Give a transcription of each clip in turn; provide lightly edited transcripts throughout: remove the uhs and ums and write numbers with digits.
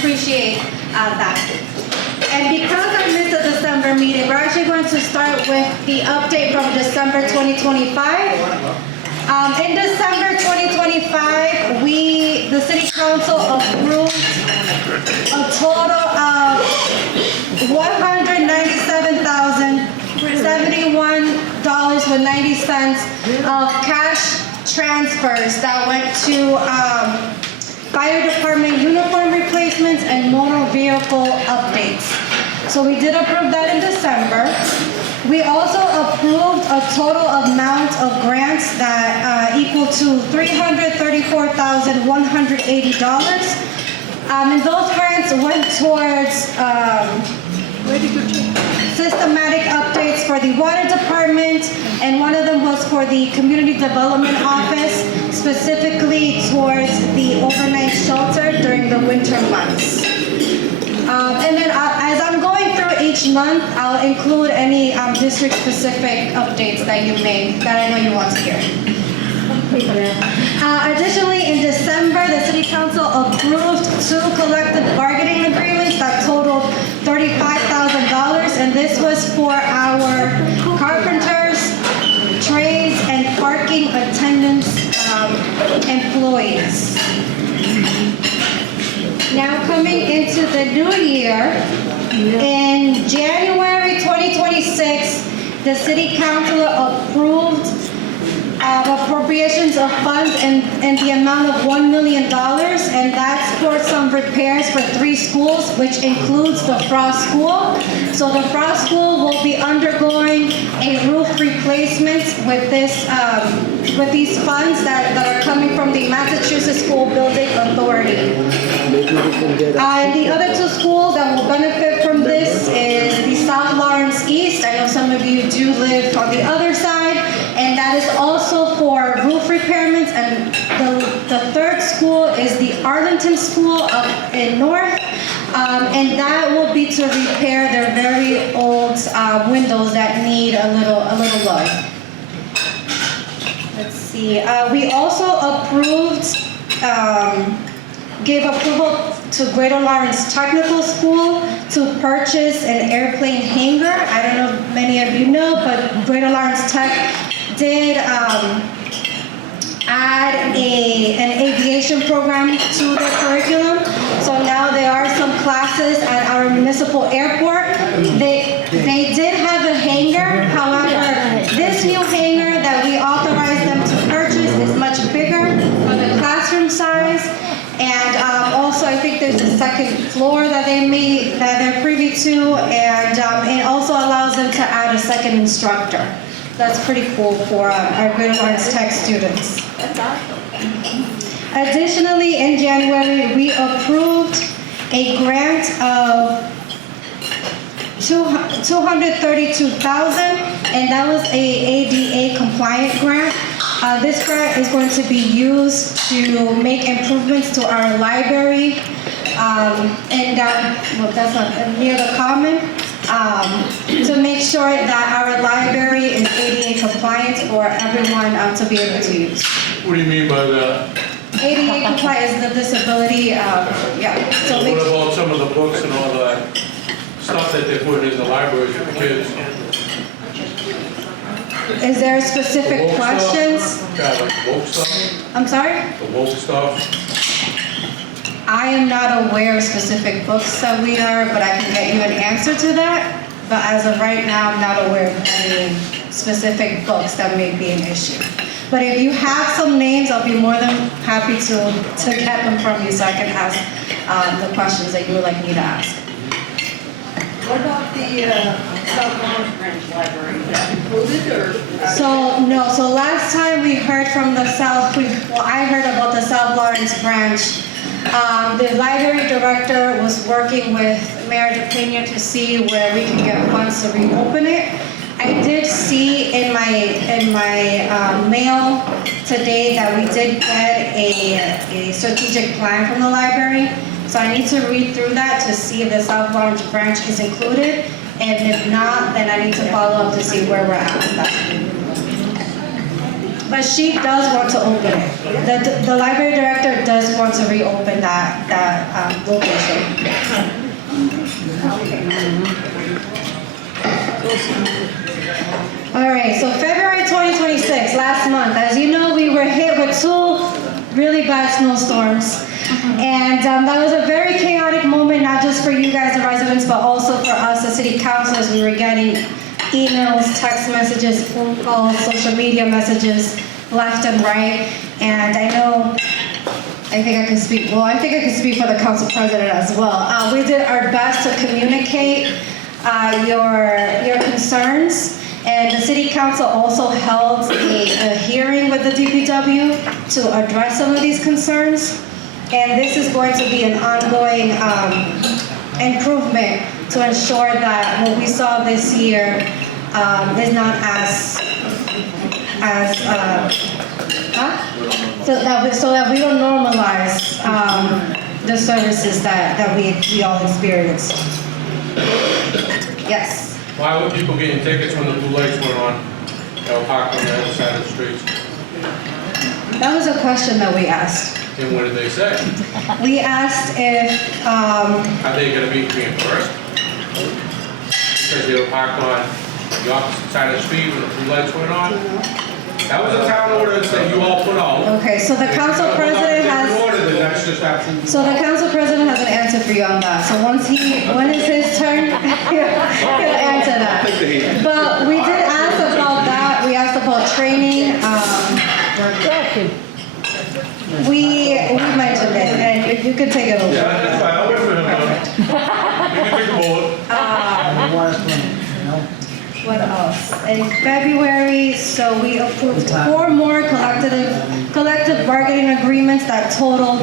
appreciate that. And because I missed the December meeting, we're actually going to start with the update from December 2025. In December 2025, the City Council approved a total of $197,071.90 of cash transfers that went to fire department uniform replacements and motor vehicle updates. So we did approve that in December. We also approved a total amount of grants that equal to $334,180. And those grants went towards systematic updates for the water department, and one of them was for the community development office, specifically towards the overnight shelter during the winter months. And then as I'm going through each month, I'll include any district-specific updates that I know you want to hear. Additionally, in December, the City Council approved 2 collective bargaining agreements that totaled $35,000, and this was for our carpenters, trades, and parking attendants employees. Now coming into the new year, in January 2026, the City Council approved appropriations of funds in the amount of $1 million, and that's for some repairs for 3 schools, which includes the Frost School. So the Frost School will be undergoing a roof replacement with with these funds that are coming from the Massachusetts School Building Authority. And the other 2 schools that will benefit from this is the South Lawrence East. I know some of you do live on the other side, and that is also for roof repairments. And the 3rd school is the Arlington School up in North, and that will be to repair their very old windows that need a little love. Let's see. We also gave approval to Greater Lawrence Technical School to purchase an airplane hangar. I don't know if many of you know, but Greater Lawrence Tech did add an aviation program to their curriculum. So now there are some classes at our municipal airport. They did have a hangar. However, this new hangar that we authorized them to purchase is much bigger for the classroom size. And also, I think there's a 2nd floor that they're privy to, and it also allows them to add a 2nd instructor. That's pretty cool for our Greater Lawrence Tech students. That's awesome. Additionally, in January, we approved a grant of $232,000, and that was a ADA compliant grant. This grant is going to be used to make improvements to our library, and that's not near the Common, to make sure that our library is ADA compliant for everyone to be able to use. What do you mean by that? ADA compliant is the disability, yeah. So What about some of the books and all that stuff that they put in the libraries for the kids? Is there specific The woke questions? Stuff? Yeah, like woke stuff? I'm sorry? The woke stuff? I am not aware of specific books that we are, but I can get you an answer to that. But as of right now, I'm not aware of any specific books that may be an issue. But if you have some names, I'll be more than happy to get them from you so I can ask the questions that you would like me to ask. What about the South Lawrence Branch Library? Is that included or? So last time we heard from the I heard about the South Lawrence branch. The library director was working with Mayor DePena to see where we can get funds to reopen it. I did see in my mail today that we did get a strategic plan from the library. So I need to read through that to see if the South Lawrence branch is included. And if not, then I need to follow up to see where we're at with that. But she does want to open it. The library director does want to reopen that location. All right, so February 2026, last month, as you know, we were hit with 2 really bad snowstorms. And that was a very chaotic moment, not just for you guys, the residents, but also for us, the city councilors. We were getting emails, text messages, phone calls, social media messages, left and right. And I think I can speak for the council president as well. We did our best to communicate your concerns. And the city council also held a hearing with the DPW to address some of these concerns. And this is going to be an ongoing improvement to ensure that what we saw this year is not so that we don't normalize the services that we all experienced. Yes. Why were people getting tickets when the blue lights went on? They were parked on the other side of the streets. That was a question that we asked. And what did they say? We asked if, Are they gonna be reimbursed? Because they were parked on the opposite side of the street when the blue lights went on? That was a town ordinance that you all put out. okay, so the council president Then that's just absolutely. so the council president has an answer for you on that. So when it's his turn, he'll answer that. But we did ask about that. We asked about training. We mentioned it, and you can take it over. Yeah, that's fine, I'll wait for him, you can take a bullet. What else? In February, so we approved 4 more collective bargaining agreements that totaled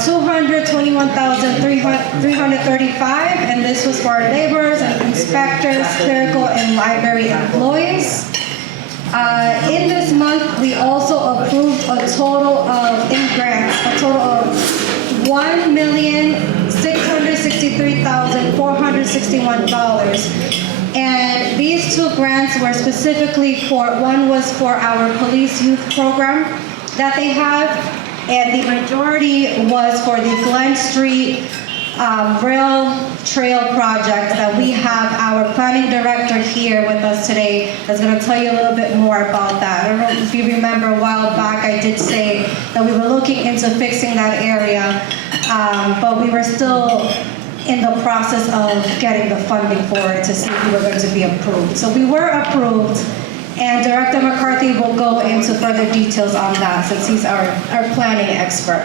$221,335, and this was for our laborers and inspectors, clerical and library employees. In this month, we also approved a total of $1,663,461. And these 2 grants were specifically one was for our police youth program that they have, and the majority was for the Glen Street rail trail project that we have our planning director here with us today that's going to tell you a little bit more about that. I don't know if you remember a while back I did say that we were looking into fixing that area, but we were still in the process of getting the funding for it to see if we were going to be approved. So we were approved, and Director McCarthy will go into further details on that since he's our planning expert.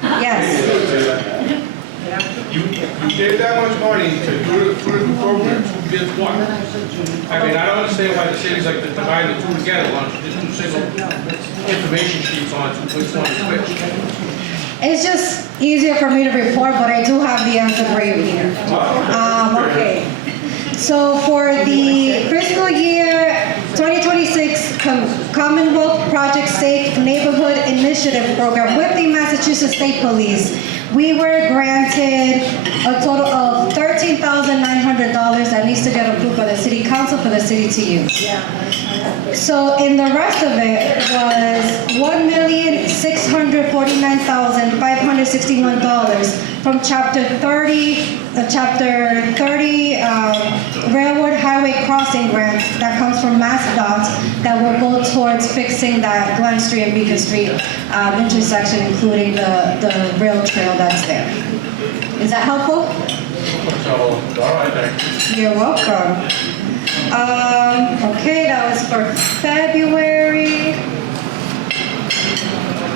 Yes. You gave that much money to do the programs, who did what? I mean, I don't understand why the cities like to divide the 2 together, why don't you just do single information sheets on which one is which? It's just easier for me to report, but I do have the answer for you here. Okay. So for the fiscal year 2026 Commonwealth Project Safe Neighborhood Initiative Program with the Massachusetts State Police, we were granted a total of $13,900 that needs to get approved by the City Council for the city to use. So in the rest of it was $1,649,561 from Chapter 30 Railroad Highway Crossing Grant that comes from MassDOT that will go towards fixing that Glen Street and Beacon Street intersection, including the rail trail that's there. Is that helpful? So, all right, thank you. You're welcome. Okay, that was for February.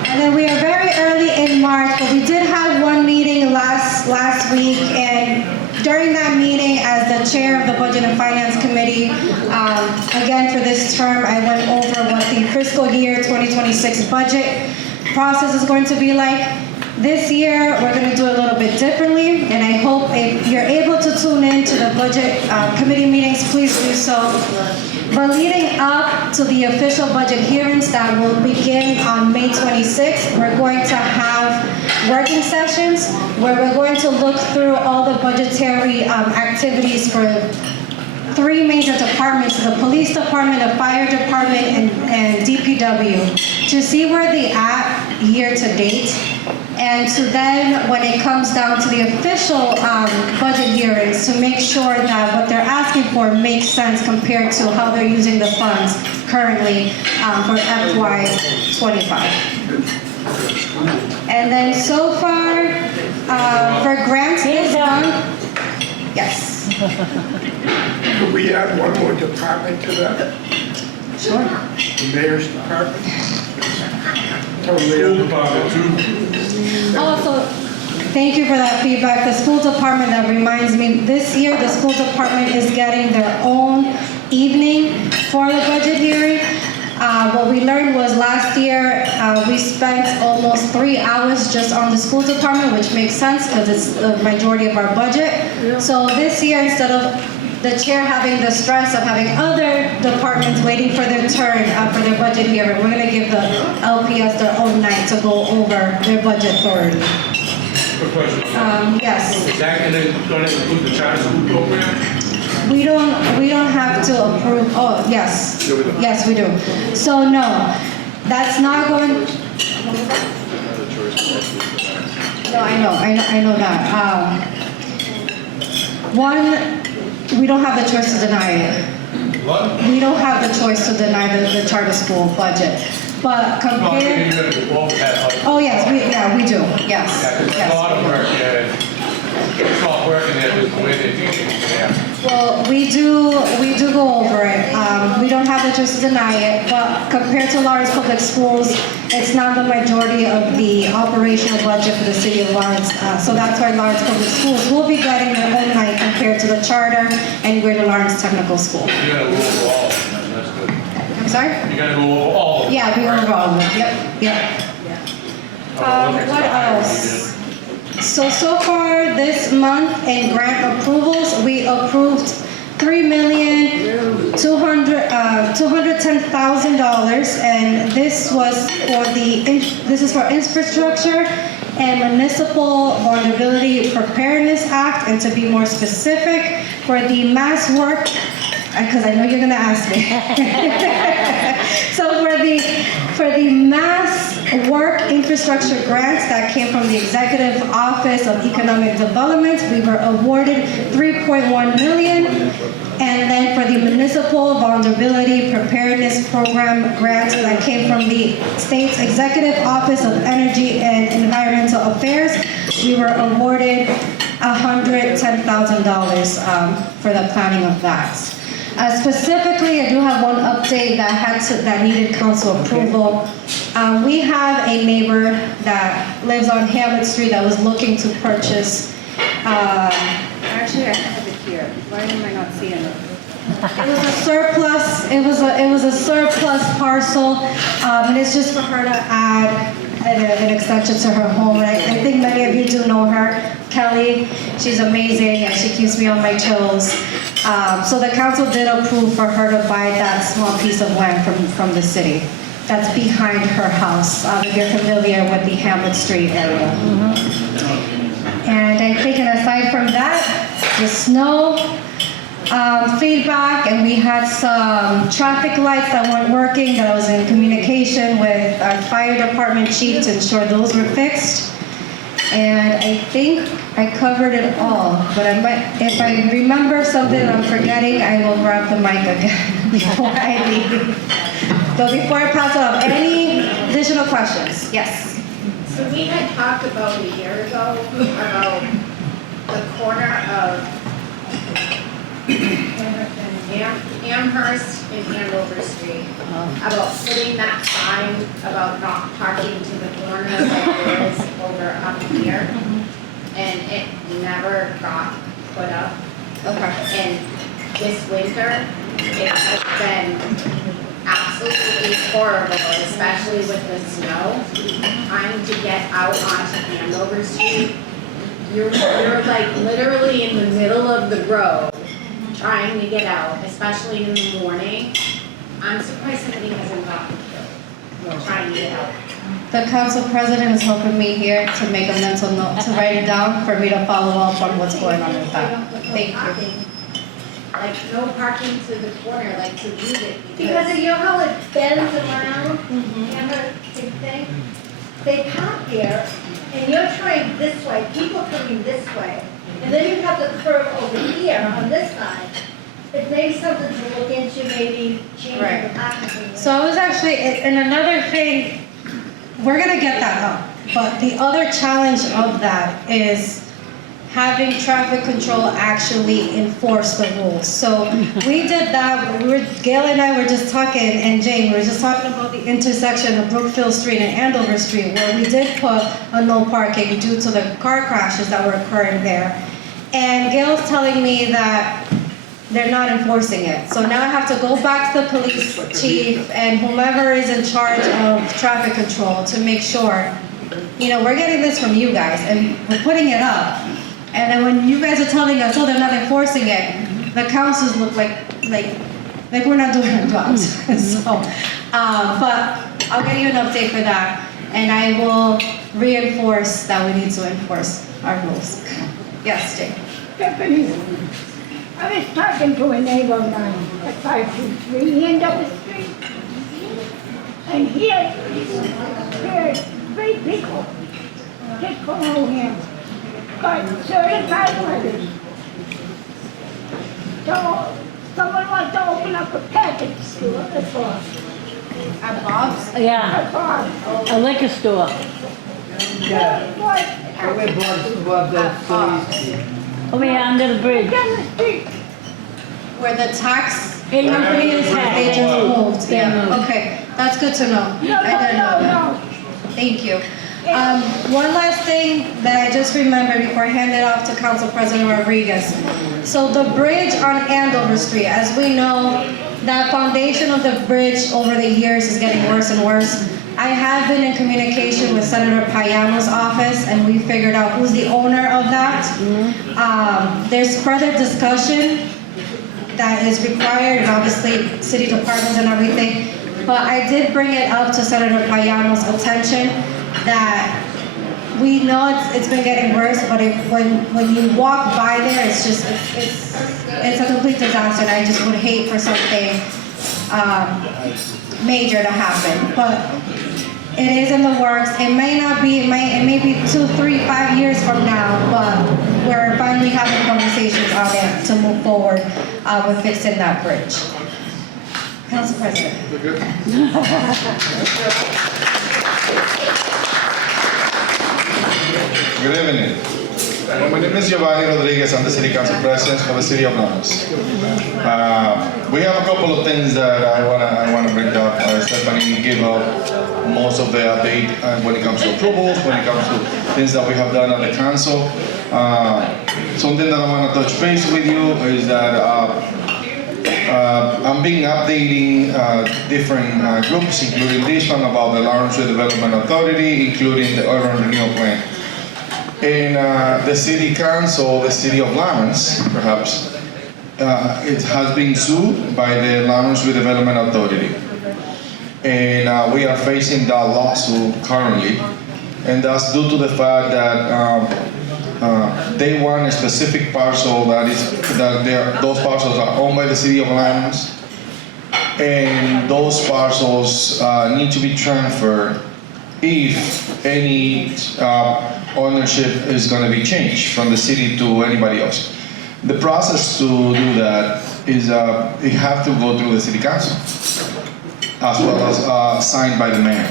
And then we are very early in March, but we did have one meeting last week, and during that meeting, as the chair of the Budget and Finance Committee, again for this term, I went over what the fiscal year 2026 budget process is going to be like. This year, we're going to do it a little bit differently, and I hope if you're able to tune in to the budget committee meetings, please do so. But leading up to the official budget hearings that will begin on May 26th, we're going to have working sessions where we're going to look through all the budgetary activities for three major departments, the police department, the fire department, and DPW, to see where they at year to date. And to then, when it comes down to the official budget hearings, to make sure that what they're asking for makes sense compared to how they're using the funds currently for FY '25. And then so far, for grants this month, yes, Could we add one more department to that? sure. The mayor's department? Totally School other- department too. Also, thank you for that feedback. The school department, that reminds me, this year, the school department is getting their own evening for the budget hearing. What we learned was last year, we spent almost 3 hours just on the school department, which makes sense because it's the majority of our budget. So this year, instead of the chair having the stress of having other departments waiting for their turn for their budget hearing, we're gonna give the LPS their own night to go over their budget thoroughly. Quick question. Yes, Is that gonna include the charter school program? we don't have to approve, oh, yes, yes, we do. So no, that's not going. No, I know that. One, we don't have the choice to deny it. What? We don't have the choice to deny the charter school budget. But No, I mean, compared, you're gonna go over that. oh yes, we do, yes, Yeah, 'cause it's a lot yes. of work, it's not working there, just the way they're teaching it there. Well, we do go over it. We don't have the choice to deny it, but compared to Lawrence Public Schools, it's not the majority of the operational budget for the city of Lawrence. So that's why Lawrence Public Schools will be getting their own night compared to the charter and Greater Lawrence Technical School. You're gonna go over all of them, that's good. I'm sorry? You're gonna go over all of them. Yeah, we were wrong. Yep. What else? So far this month in grant approvals, we approved $3,210,000, and this is for infrastructure and municipal vulnerability preparedness act, and to be more specific, for the mass work, because I know you're gonna ask me. So for the mass work infrastructure grants that came from the Executive Office of Economic Development, we were awarded $3.1 million. And then for the municipal vulnerability preparedness program grants that came from the state's Executive Office of Energy and Environmental Affairs, we were awarded $110,000 for the planning of that. Specifically, I do have one update that needed council approval. We have a neighbor that lives on Hamlet Street that was looking to purchase, actually I have it here, why am I not seeing it? It was a surplus, it was a surplus parcel, and it's just for her to add an extension to her home. And I think many of you do know her, Kelly. She's amazing and she keeps me on my toes. So the council did approve for her to buy that small piece of land from the city. That's behind her house, if you're familiar with the Hamlet Street area. And I think aside from that, the snow, feedback, and we had some traffic lights that weren't working, that I was in communication with our fire department chief to ensure those were fixed. And I think I covered it all, but if I remember something that I'm forgetting, I will grab the mic again before I leave. So before I pass it off, any additional questions? Yes. So we had talked about a year ago about the corner of Amherst and Andover Street, about putting that sign about not parking to the corner like there is over up here. And it never got put up. Okay. And this winter, it has been absolutely horrible, especially with the snow. Trying to get out onto Andover Street, you're like literally in the middle of the road, trying to get out, especially in the morning. I'm surprised somebody hasn't gotten through, trying to get out. The council president is helping me here to make a mental note, to write it down for me to follow up on what's going on with that. Thank you. like no parking to the corner, like to leave it Because because. you know how it bends around, hammer big thing? They park there, and you're trying this way, people are coming this way. And then you have the curve over here on this side. It may be something to look into, maybe changing Right. the parking. So I was actually, and another thing, we're gonna get that up, but the other challenge of that is having traffic control actually enforce the rules. So we did that, Gail and I were just talking, and Jane, we were just talking about the intersection of Brookfield Street and Andover Street, where we did put a no parking due to the car crashes that were occurring there. And Gail's telling me that they're not enforcing it. So now I have to go back to the police chief and whomever is in charge of traffic control to make sure, you know, we're getting this from you guys and we're putting it up. And then when you guys are telling us, oh, they're not enforcing it, the councils look like we're not doing our jobs. So, but I'll get you an update for that, and I will reinforce that we need to enforce our rules. Yes, Jane. Stephanie, I was talking to a neighbor of mine at 523 Andover Street. And here, three people just follow him, got certified letters. So someone wants to open up a package store at Bob's. At Bob's? Yeah, At Bob's. a liquor store. What? At Bob's. Over here under the bridge. Down the street. Where the tax It company is, they just moved. They Yeah, moved. okay, that's good to know. No, I didn't know that. no. Thank you. One last thing that I just remembered before I hand it off to Council President Rodriguez. So the bridge on Andover Street, as we know, that foundation of the bridge over the years is getting worse and worse. I have been in communication with Senator Payano's office, and we figured out who's the owner of that. There's further discussion that is required, and obviously city departments and everything. But I did bring it up to Senator Payano's attention that we know it's been getting worse, but when you walk by there, it's just, it's a complete disaster, and I just would hate for something major to happen. But it is in the works. It may not be, it may be 2, 3, 5 years from now, but we're finally having conversations on it to move forward with fixing that bridge. Council President. Good evening. My name is Giovanni Rodriguez. I'm the City Council President for the City of Lawrence. We have a couple of things that I wanna bring up. Stephanie gave up most of the update when it comes to approvals, when it comes to things that we have done at the council. Something that I want to touch base with you is that I'm being updating different groups, including this one about the Lawrence Redevelopment Authority, including the Urban Renewal Plan. And the City Council, the City of Lawrence, perhaps, it has been sued by the Lawrence Redevelopment Authority. And we are facing that lawsuit currently. And that's due to the fact that they want a specific parcel those parcels are owned by the City of Lawrence. And those parcels need to be transferred if any ownership is going to be changed from the city to anybody else. The process to do that is it have to go through the City Council, as well as signed by the mayor.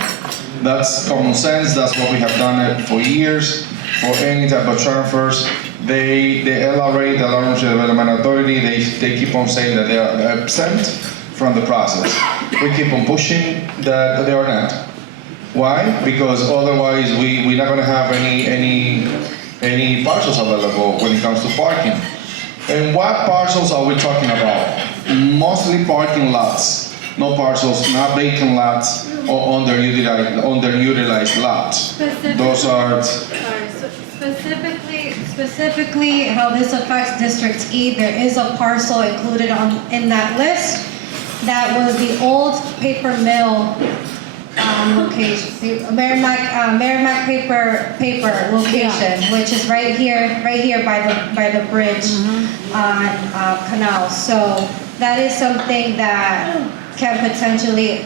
That's common sense. That's what we have done it for years. For any type of transfers, the LRA, the Lawrence Development Authority, they keep on saying that they are absent from the process. We keep on pushing that they are not. Why? Because otherwise we're not going to have any parcels available when it comes to parking. And what parcels are we talking about? Mostly parking lots, no parcels, not vacant lots or underutilized lots. Those are. Sorry, so specifically how this affects District E, there is a parcel included in that list that was the old paper mill location, the Merrimack paper location, which is right here by the bridge on Canal. So that is something that can potentially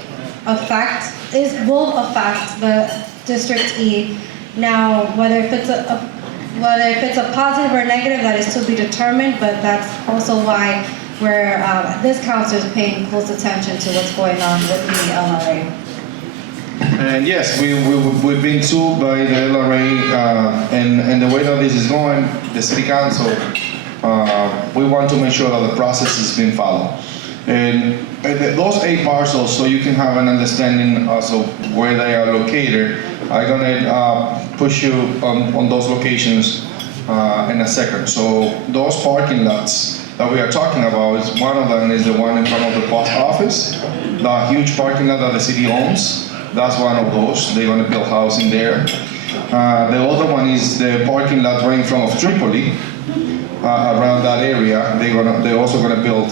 will affect the District E. Now, whether if it's a positive or negative, that is to be determined, but that's also why this council is paying close attention to what's going on with the LRA. And yes, we've been told by the LRA, and the way that this is going, the city council, we want to make sure that the process is being followed. And those 8 parcels, so you can have an understanding also where they are located, I'm gonna push you on those locations in a second. So those parking lots that we are talking about, is one of them is the one in front of the post office, the huge parking lot that the city owns. That's one of those. They're going to build housing there. The other one is the parking lot right in front of Tripoli, around that area. They're also going to build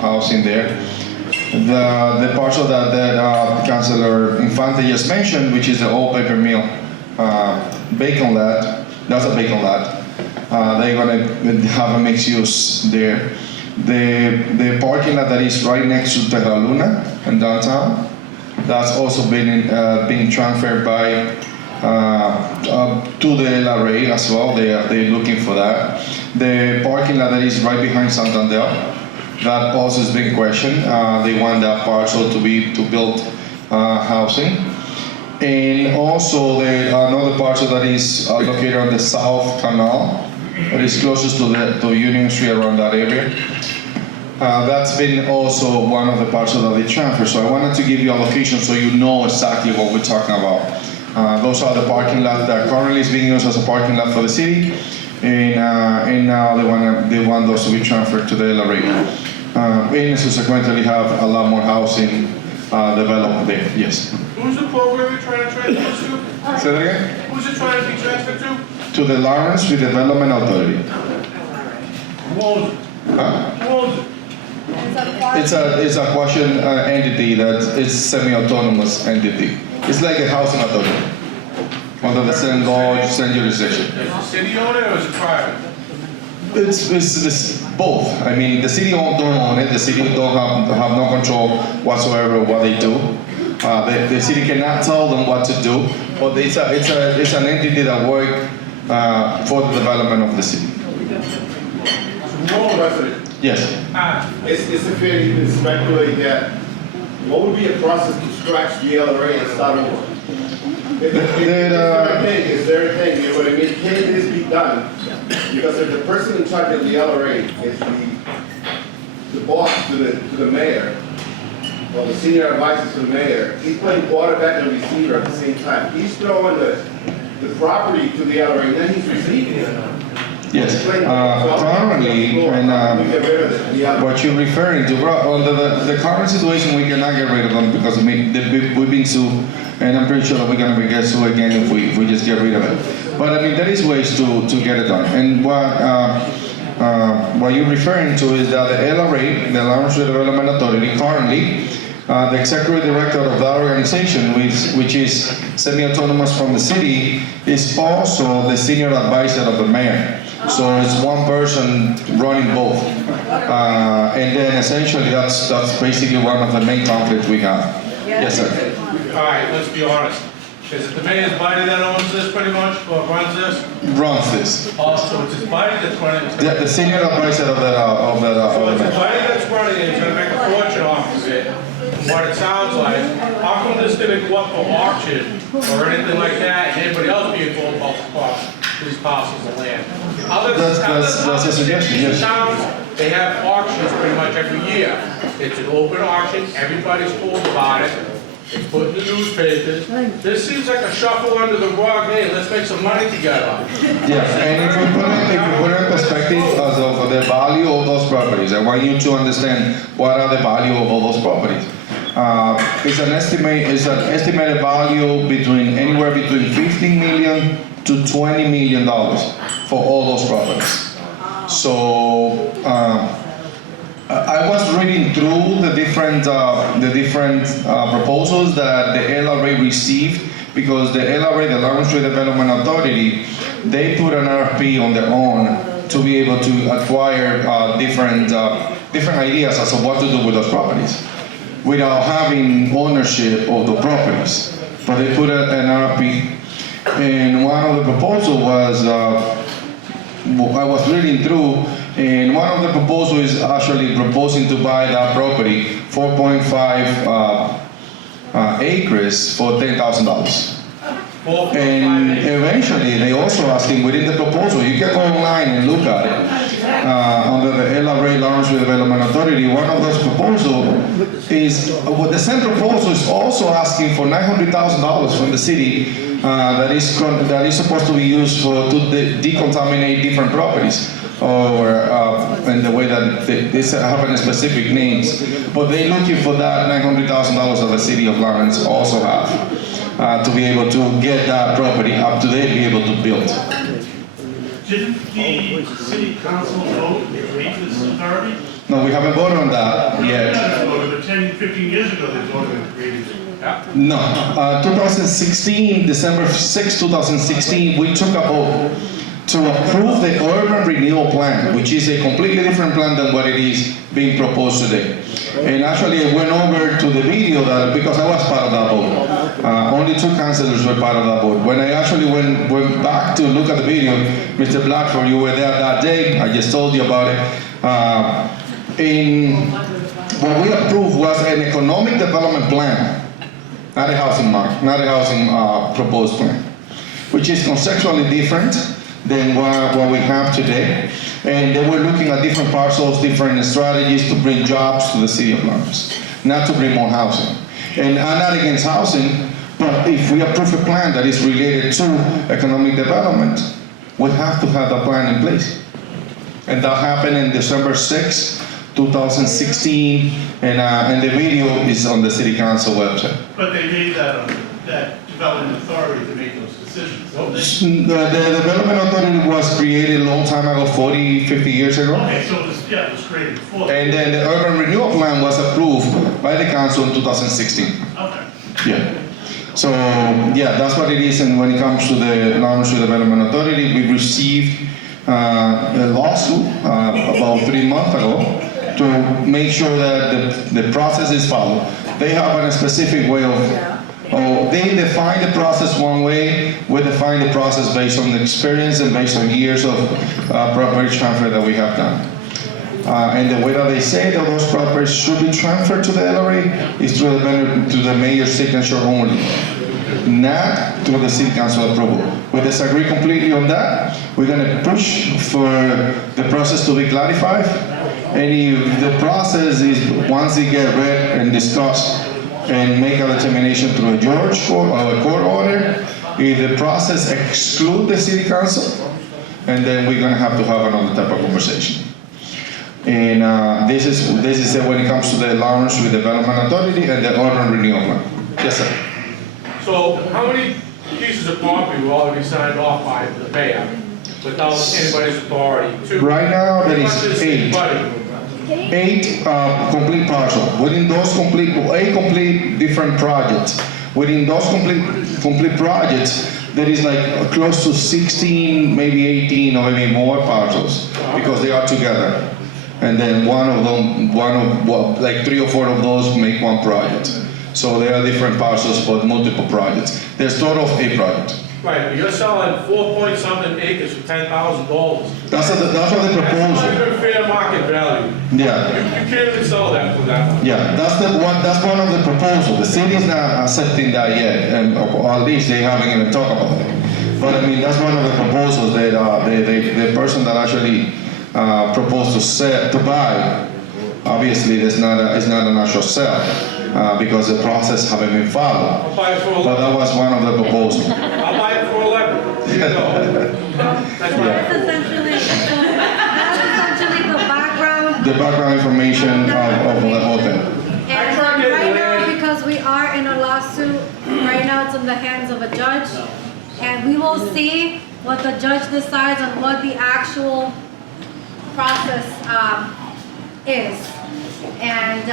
housing there. The parcel that Councilor Infante just mentioned, which is the old paper mill bacon lot. That's a bacon lot. They're going to have a mixed use there. The parking lot that is right next to Terra Luna in downtown, that's also being transferred by to the LRA as well. They're looking for that. The parking lot that is right behind Santander, that also is being questioned. They want that parcel to build housing. And also another parcel that is located on the South Canal, that is closest to Union Street, around that area. That's been also one of the parcels that they transfer. So I wanted to give you a location so you know exactly what we're talking about. Those are the parking lots that currently is being used as a parking lot for the city, and now they want those to be transferred to the LRA. And subsequently have a lot more housing developed there. Yes. Who's the program you're trying to transfer to? Say that again? Who's it trying to be transferred to? To the Lawrence Redevelopment Authority. Who owns it? Huh? Who owns it? It's a Quasian entity that is semi-autonomous entity. It's like a housing authority under the same law, same jurisdiction. Is the city own it or is it private? It's both. I mean, the city don't own it. The city don't have no control whatsoever of what they do. The city cannot tell them what to do, but it's an entity that works for the development of the city. President, Yes. it's a fair you can speculate that what would be a process to scratch the LRA and start over? Is there a thing, you know what I mean? Can this be done? Because if the person in charge of the LRA is the boss to the mayor, or the senior advisor to the mayor, he's playing quarterback and receiver at the same time. He's throwing the property to the LRA and then he's receiving it. Yes. Currently, and what you're referring to, under the current situation, we cannot get rid of them because we've been sued, and I'm pretty sure that we're going to get sued again if we just get rid of it. But I mean, there is ways to get it done. And what you're referring to is that the LRA, the Lawrence Redevelopment Authority, currently, the executive director of that organization, which is semi-autonomous from the city, is also the senior advisor of the mayor. So it's one person running both. And then essentially that's basically one of the main conflicts we have. Yes, sir. All right, let's be honest. Is it the mayor's body that owns this pretty much, or runs this? Runs this. Oh, so it's his body that's running it? The senior advisor of that. So it's his body that's running it, he's gonna make a fortune off of it. From what it sounds like, how come this didn't go up for auction or anything like that, and anybody else being told about the cost of these parcels of land? That's a suggestion, yes. Towns, they have auctions pretty much every year. It's an open auction, everybody's told about it. It's put in the newspapers. This seems like a shuffle under the rug. Hey, let's make some money together. Yes, and if we put it in perspective as of the value of those properties, I want you to understand what are the value of all those properties. It's an estimated value anywhere between $15 million to $20 million for all those properties. So I was reading through the different proposals that the LRA received, because the LRA, the Lawrence Redevelopment Authority, they put an RFP on their own to be able to acquire different ideas as to what to do with those properties without having ownership of the properties. But they put an RFP, and one of the proposals was, I was reading through, and one of the proposals is actually proposing to buy that property, 4.5 acres for $10,000. And eventually, they also asking within the proposal, you can go online and look at it, under the LRA, Lawrence Redevelopment Authority, one of those proposals is, the same proposal is also asking for $900,000 from the city that is supposed to be used to decontaminate different properties, or in the way that they have specific names. But they're looking for that $900,000 that the city of Lawrence also have. To be able to get that property up to date, be able to build. Didn't the city council vote to create this authority? No, we haven't voted on that yet. But 10, 15 years ago, they voted on creating it. No, 2016, December 6, 2016, we took a vote to approve the urban renewal plan, which is a completely different plan than what it is being proposed today. And actually, I went over to the video that, because I was part of that vote. Only 2 councilors were part of that vote. When I actually went back to look at the video, Mr. Blackford, you were there that day. I just told you about it. What we approved was an economic development plan, not a housing proposed plan, which is conceptually different than what we have today. And they were looking at different parcels, different strategies to bring jobs to the city of Lawrence, not to bring more housing. And I'm not against housing, but if we approve a plan that is related to economic development, we have to have a plan in place. And that happened in December 6, 2016, and the video is on the city council website. But they made that development authority to make those decisions. The development authority was created a long time ago, 40, 50 years ago. Okay, so it was created before. And then the urban renewal plan was approved by the council in 2016. Okay. Yeah. So, yeah, that's what it is. And when it comes to the Lawrence Development Authority, we received a lawsuit about 3 months ago to make sure that the process is followed. They have a specific way of they define the process one way, we define the process based on the experience and based on years of property transfer that we have done. And the way that they say that those properties should be transferred to the LRA is through the mayor's signature only, not through the city council approval. We disagree completely on that. We're going to push for the process to be clarified. And if the process is, once it gets read and discussed, and make a determination through a court or a court order, if the process exclude the city council, and then we're going to have another type of conversation. And this is it when it comes to the Lawrence Redevelopment Authority and the urban renewal plan. Yes, sir. So how many pieces of property were already signed off by the payout without anybody's authority? Right now, there is 8. 8 complete parcels. Within those complete different projects. Within those complete projects, there is like close to 16, maybe 18 or maybe more parcels because they are together. And then like 3 or 4 of those make one project. So there are different parcels for multiple projects. There's total of 8 projects. Right, but you're selling 4-point-something acres for $10,000. That's what the proposal. That's not even fair market value. Yeah. You can't even sell that for that much. Yeah, that's one of the proposals. The city is not accepting that yet, or at least they haven't even talked about it. But I mean, that's one of the proposals that the person that actually proposed to buy, obviously it's not an actual sale because the process haven't been followed. I'll buy it for 11. But that was one of the proposals. I'll buy it for 11. There you go. That's right. That's essentially the background. The background information of the whole thing. And right now, because we are in a lawsuit, right now it's in the hands of a judge. And we will see what the judge decides on what the actual process is. And,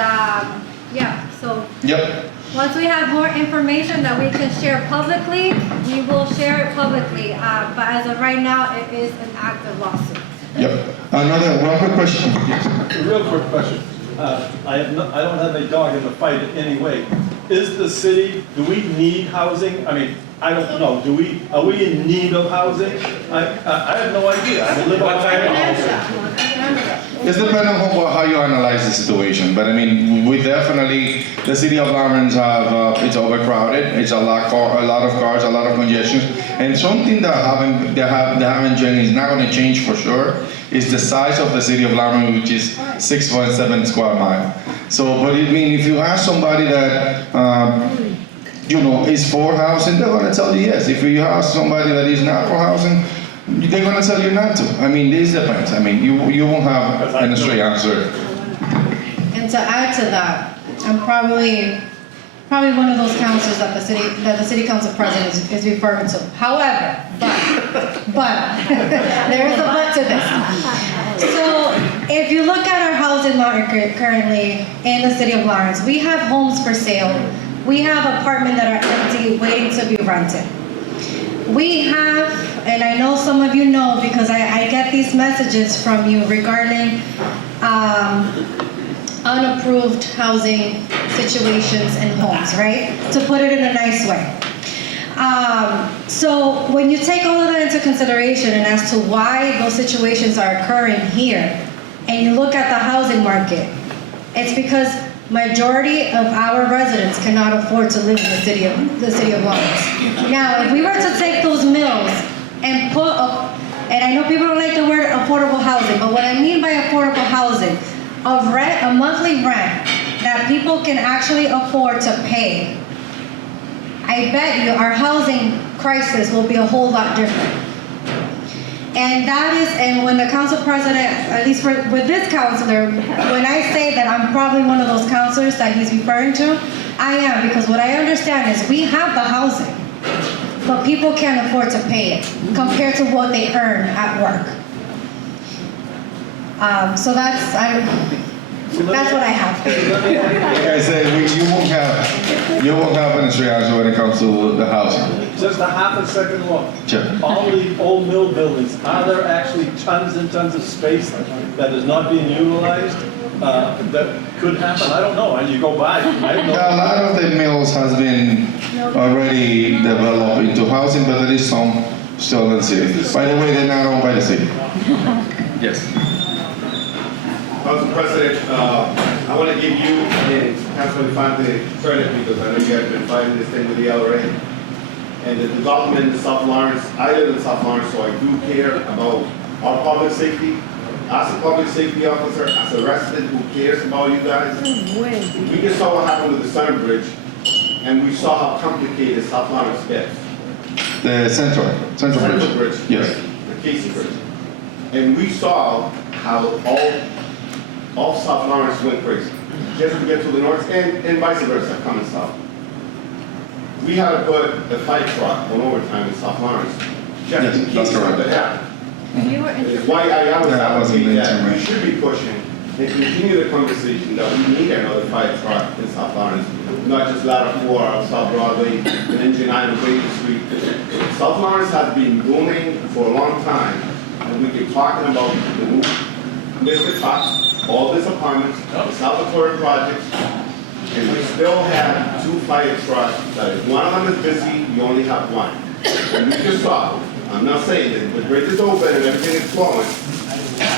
yeah, so Yep. once we have more information that we can share publicly, we will share it publicly. But as of right now, it is an active lawsuit. Yep. One quick question. Yes. A real quick question. I don't have a dog in the fight in any way. Is the city, do we need housing? I mean, I don't know, are we in need of housing? I have no idea. I live What on type of my housing? It's depending on how you analyze the situation, but I mean, we definitely, the city of Lawrence it's overcrowded. It's a lot of cars, a lot of congestion, and something that haven't changed is not going to change for sure. Is the size of the city of Lawrence, which is 6.7 square mile. So, but I mean, if you ask somebody that is for housing, they're going to tell you yes. If you ask somebody that is not for housing, they're going to tell you not to. I mean, this depends. I mean, you won't have a straight answer. And to add to that, I'm probably one of those councilors that the city council president is referring to. However, but there is a but to this. So if you look at our housing market currently in the city of Lawrence, we have homes for sale. We have apartments that are empty, waiting to be rented. We have, and I know some of you know because I get these messages from you regarding unapproved housing situations and homes, right? To put it in a nice way. So when you take all of that into consideration and as to why those situations are occurring here, and you look at the housing market, it's because majority of our residents cannot afford to live in the city of Lawrence. Now, if we were to take those mills and put up, and I know people don't like the word affordable housing, but what I mean by affordable housing, a monthly rent that people can actually afford to pay, I bet you our housing crisis will be a whole lot different. And when the council president, at least with this councilor, when I say that I'm probably one of those councilors that he's referring to, I am, because what I understand is we have the housing, but people can't afford to pay it compared to what they earn at work. So that's what I have. Like I said, you won't have an straight answer when it comes to the housing. Just a half a second look. Sure. All the old mill buildings, are there actually tons and tons of space that is not being utilized? That could happen, I don't know, and you go by. I don't know. A lot of the mills has been already developed into housing, but there is some still in the city. By the way, they're not owned by the city. Yes. Council President, I want to give you and Councilman Infante credit because I know you guys have been fighting this thing with the LRA. And the development in South Lawrence, I live in South Lawrence, so I do care about our public safety. As a public safety officer, as a resident who cares about you guys, we just saw what happened with the Center Bridge, and we saw how complicated South Lawrence gets. The Central Bridge. Yes. The Casey Bridge. And we saw how all South Lawrence went crazy, just to get to the north and vice versa, coming south. We had to put a fire truck on overtime in South Lawrence, just in case something happened. It's why I always advocate that we should be pushing and continue the conversation that we need another fire truck in South Lawrence, not just Ladder 4 on South Broadway and Engine 9 on Baker Street. South Lawrence has been booming for a long time, and we keep talking about the move, Mr. Top, all these apartments, the Salvatore projects, and we still have 2 fire trucks that if one of them is busy, you only have one. And we just saw, I'm not saying that the bridge is open and everything is flowing,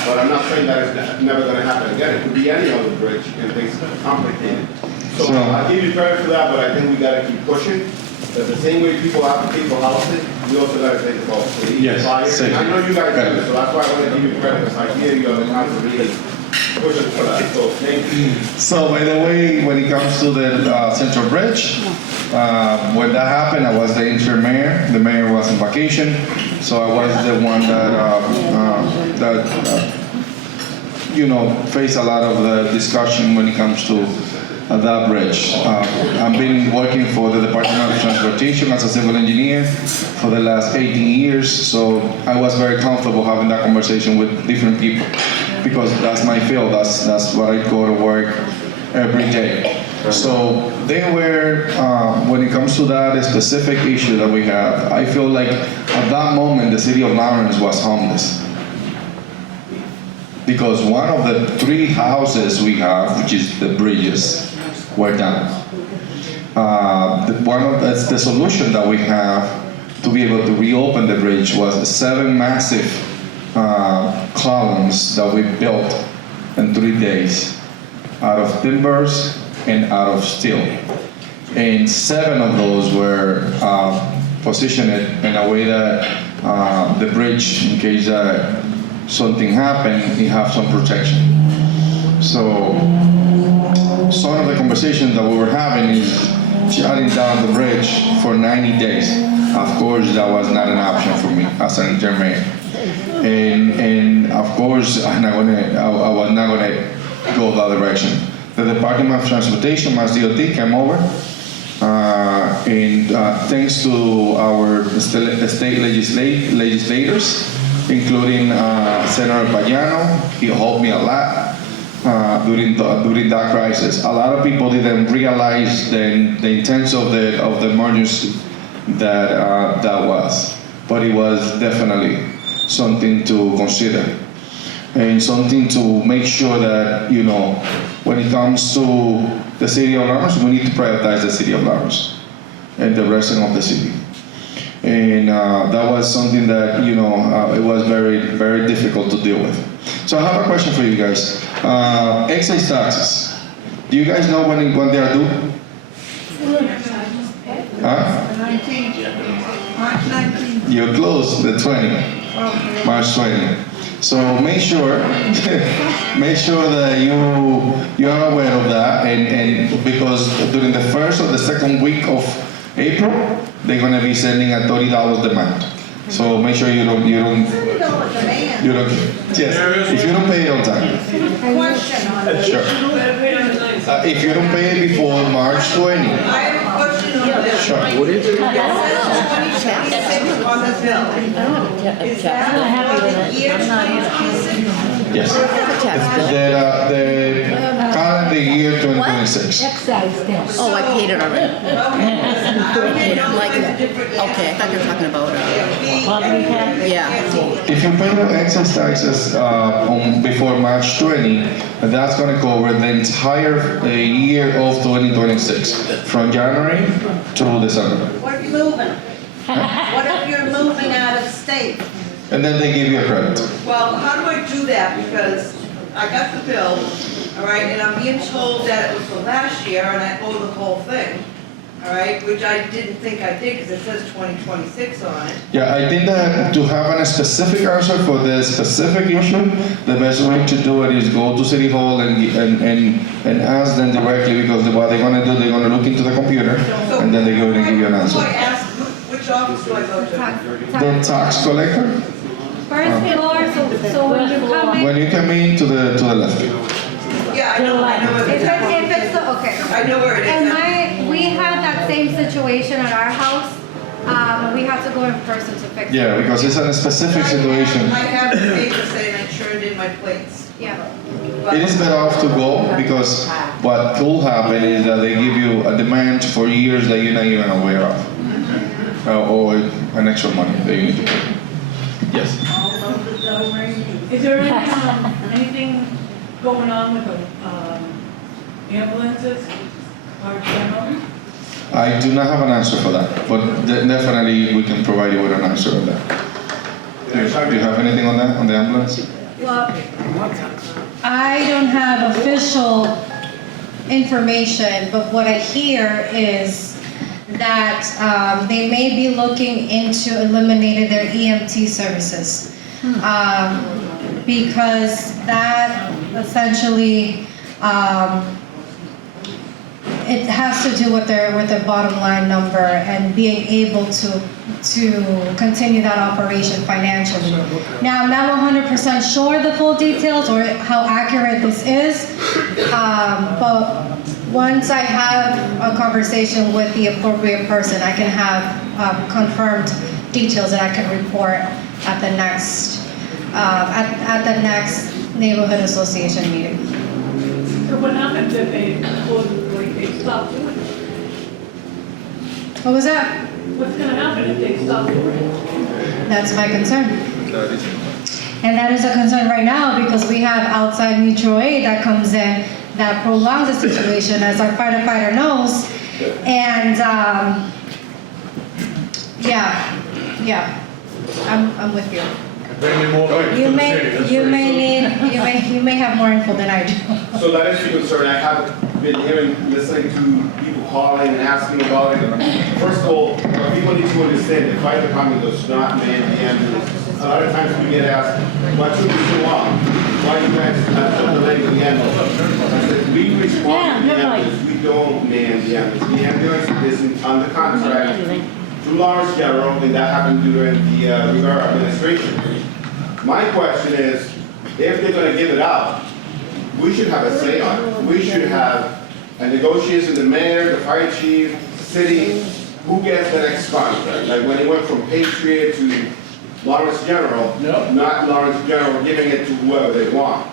but I'm not saying that it's never going to happen again. It could be any other bridge and things are complicated. So I'll give you credit for that, but I think we got to keep pushing. That the same way people advocate for housing, we also got to think about police, fire. And I know you guys do, so that's why I want to give you credit, because I hear you on the council meeting. So thank you. So by the way, when it comes to the Central Bridge, when that happened, I was the interim mayor. The mayor was on vacation, so I was the one that faced a lot of the discussion when it comes to that bridge. I've been working for the Department of Transportation as a civil engineer for the last 18 years, so I was very comfortable having that conversation with different people. because that's my field. That's what I go to work every day. So they were, when it comes to that specific issue that we have, I feel like at that moment the city of Lawrence was homeless. Because one of the 3 houses we have, which is the bridges, were down. The solution that we have to be able to reopen the bridge was 7 massive columns that we built in 3 days out of timbers and out of steel. And 7 of those were positioned in a way that the bridge, in case something happened, it have some protection. So some of the conversations that we were having is shutting down the bridge for 90 days. Of course, that was not an option for me as an interim mayor. And of course, I was not gonna go that direction. The Department of Transportation, Mass DOT, came over, and thanks to our state legislators, including Senator Payano, he helped me a lot during that crisis. A lot of people didn't realize the intent of the emergency that was, but it was definitely something to consider and something to make sure that, you know, when it comes to the city of Lawrence, we need to prioritize the city of Lawrence and the residents of the city. And that was something that, you know, it was very, very difficult to deal with. So I have a question for you guys. Excise taxes. Do you guys know when they are due? Huh? March 19th. You're close, the 20th, March 20th. So make sure that you are aware of that, and because during the first or the second week of April, they're going to be sending a $30 demand. So make sure you don't, yes, if you don't pay it on time. Question on it. Sure. If you don't pay it before March 20. I have a question on this. Sure. It says 2026 on the bill. Is that for the year 2026? Yes. The calendar year 2026. Excise tax. Oh, I paid it already. Okay. I didn't know Like, it was a different. okay, I thought you were talking about, Property tax? yeah. If you pay your excise taxes before March 20, that's going to cover the entire year of 2026, from January to December. What if you're moving? What if you're moving out of state? And then they give you a credit. Well, how do I do that? Because I got the bill, all right, and I'm being told that it was for last year and I owe the whole thing, all right, which I didn't think I did because it says 2026 on it. Yeah, I think that to have a specific answer for the specific issue, the best way to do it is go to City Hall and ask them directly, because what they're going to do, they're going to look into the computer and then they're going to give you an Who answer. do I ask, which office do I go to? The tax collector, First floor, so when you come in, when you come in to the left. Yeah, I know where if it is. it's the, okay. I know where it And is. we had that same situation at our house, we had to go in person to fix it. Yeah, because it's a specific situation. I have the paper saying I turned in my plates. Yeah. But- It is better off to go, because what could happen is that they give you a demand for years that you're not even aware of. Or an extra money that you need to pay. Yes. Is there anything going on with the ambulances, or general? I do not have an answer for that, but definitely we can provide you with an answer on that. Do you have anything on that, on the ambulance? Well, I don't have official information, but what I hear is that they may be looking into eliminating their EMT services. Because that essentially, it has to do with their bottom line number and being able to continue that operation financially. Now, I'm not 100% sure the full details or how accurate this is, but once I have a conversation with the appropriate person, I can have confirmed details that I can report at the next neighborhood association meeting. So what happens if they close, like, they stop doing it? What was that? What's gonna happen if they stop doing it? That's my concern. And that is a concern right now because we have outside mutual aid that comes in that prolongs the situation, as our firefighter knows. And, yeah, I'm with you. Bring me more money You to the may, city. That's you very may simple. need, you may have more info than I do. So that is the concern. I have been hearing, listening to people calling and asking about it. First of all, what people need to understand, the fire department does not man the ambulance. A lot of times we get asked, what took you so long? Why you guys not delaying the ambulance? I said, we respond to the ambulance, we don't man the ambulance. The ambulance is under contract to Lawrence General, and that happened during the Rivera administration. My question is, if they're gonna give it out, we should have a say on it. We should have a negotiation with the mayor, the fire chief, city, who gets the next contract. Like when it went from Patriot to Lawrence General, not Lawrence General giving it to whoever they want.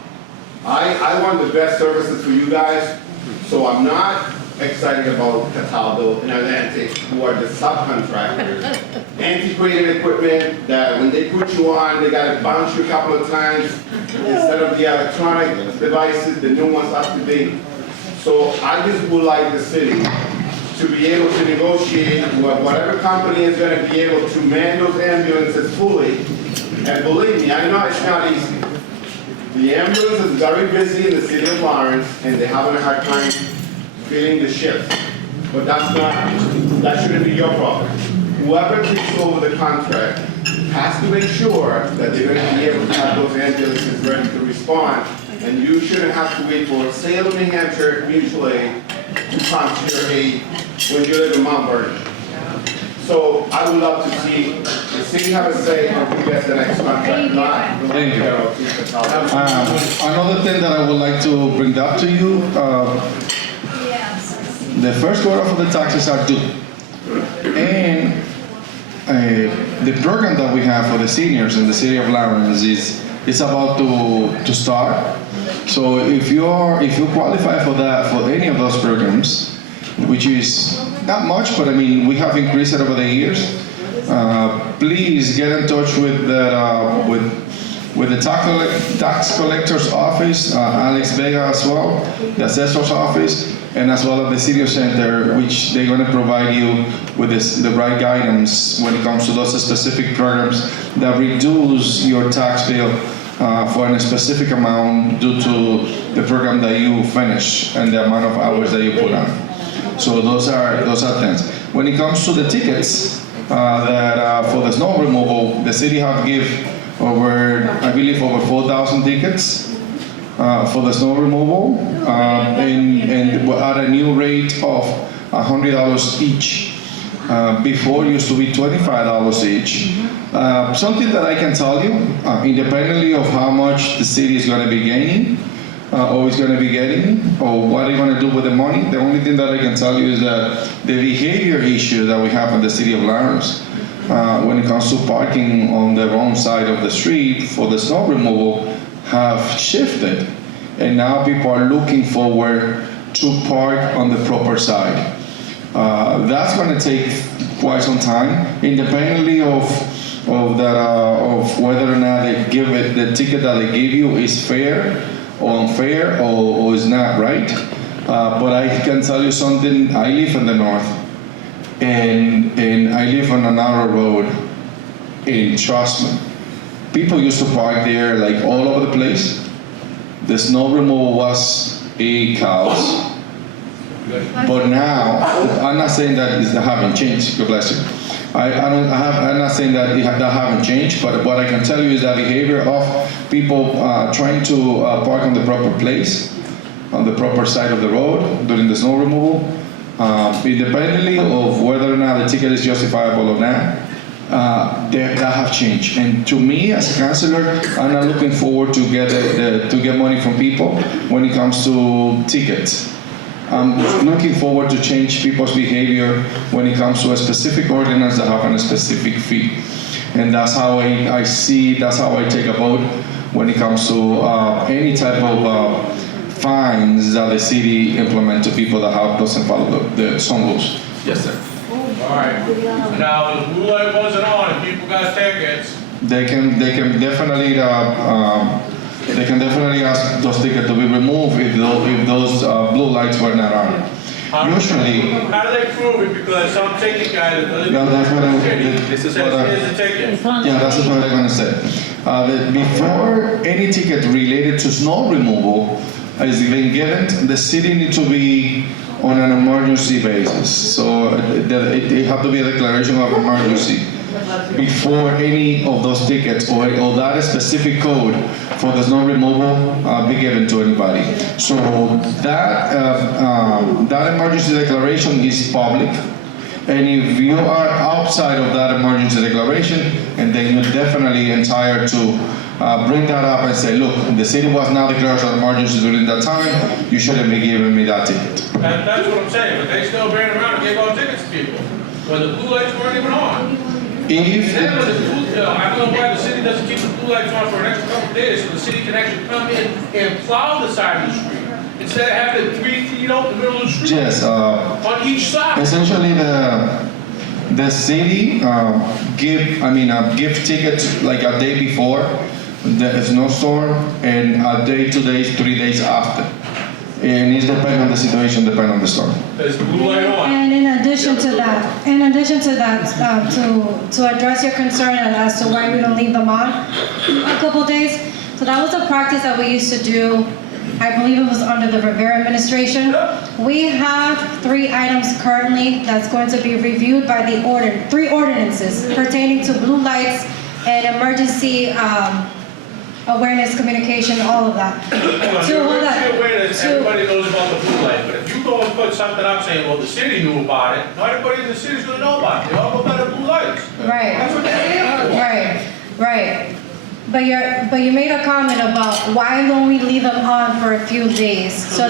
I want the best services for you guys, so I'm not excited about Cataldo and Atlantic, who are the subcontractors. Antiquated equipment that when they put you on, they gotta bounce you a couple of times. Instead of the electronic devices, the new ones up to date. So I just would like the city to be able to negotiate with whatever company is gonna be able to man those ambulances fully. And believe me, I know it's not easy. The ambulance is very busy in the city of Lawrence, and they're having a hard time filling the shifts. But that shouldn't be your problem. Whoever takes over the contract has to make sure that they're gonna be able to have those ambulances ready to respond. And you shouldn't have to wait for Salem, New Hampshire mutual aid to come to your aid when you live in Mount Vernon. So I would love to see the city have a say on who gets the next contract, not the Thank you. General to Cataldo. Another thing that I would like to bring up to you, the first quarter of the taxes are due. And the program that we have for the seniors in the city of Lawrence is about to start. So if you qualify for that, for any of those programs, which is not much, but I mean, we have increased it over the years, please get in touch with the tax collector's office, Alex Vega as well, the assessor's office, and as well as the senior center, which they're going to provide you with the right guidance when it comes to those specific programs that reduce your tax bill for a specific amount due to the program that you finish and the amount of hours that you put on. So those are things. When it comes to the tickets for the snow removal, the city have give I believe over 4,000 tickets for the snow removal, and at a new rate of $100 each. Before it used to be $25 each. Something that I can tell you, independently of how much the city is going to be gaining, or is going to be getting, or what they're going to do with the money, the only thing that I can tell you is that the behavior issue that we have in the city of Lawrence, when it comes to parking on the wrong side of the street for the snow removal, have shifted. And now people are looking forward to park on the proper side. That's going to take quite some time, independently of whether or not they give it, the ticket that they give you is fair or unfair or is not right. But I can tell you something. I live in the north, and I live on another road in Trustman. People used to park there like all over the place. The snow removal was a chaos. But now, I'm not saying that it haven't changed. God bless you. I'm not saying that that haven't changed, but what I can tell you is that behavior of people trying to park on the proper place, on the proper side of the road during the snow removal, independently of whether or not the ticket is justifiable or not, that have changed. And to me, as a councillor, I'm not looking forward to get money from people when it comes to tickets. I'm looking forward to change people's behavior when it comes to a specific ordinance that have a specific fee. And that's how I see, that's how I take a vote when it comes to any type of fines that the city implement to people that doesn't follow the some rules. Yes, sir. All right. Now, the blue light wasn't on and people got tickets. They can definitely ask those tickets to be removed if those blue lights were not on. Usually, How do they prove it? Because some ticket guy that doesn't. that's what this is Says what here's the ticket. yeah, that's what I'm gonna say. Before any ticket related to snow removal is being given, the city needs to be on an emergency basis. So it have to be a declaration of emergency before any of those tickets or that specific code for the snow removal be given to anybody. So that emergency declaration is public. And if you are outside of that emergency declaration, and then you're definitely entitled to bring that up and say, look, the city was not declared an emergency during that time, you shouldn't be giving me that ticket. That's what I'm saying, but they still ran around and gave out tickets to people when the blue lights weren't even on. If Then when the blue, I don't know why the city doesn't keep the blue lights on for an extra couple of days, so the city can actually come in and plow the side of the street, instead of having it 3 feet out in the middle of the street. yes, On each side. essentially the city give tickets like a day before the snowstorm and a day, 2 days, 3 days after. And it's depending on the situation, depending on the storm. There's the blue light on. And in addition to that, to address your concern as to why we don't leave them on a couple days, so that was a practice that we used to do. I believe it was under the Rivera administration. We have 3 items currently that's going to be reviewed by the 3 ordinances pertaining to blue lights and emergency awareness, communication, all of that. Emergency awareness, everybody knows about the blue light, but if you go and put something up saying, well, the city knew about it, not everybody in the city's gonna know about it. They all know about the blue lights. Right. That's what they're here for. Right. But you made a comment about why don't we leave them on for a few days so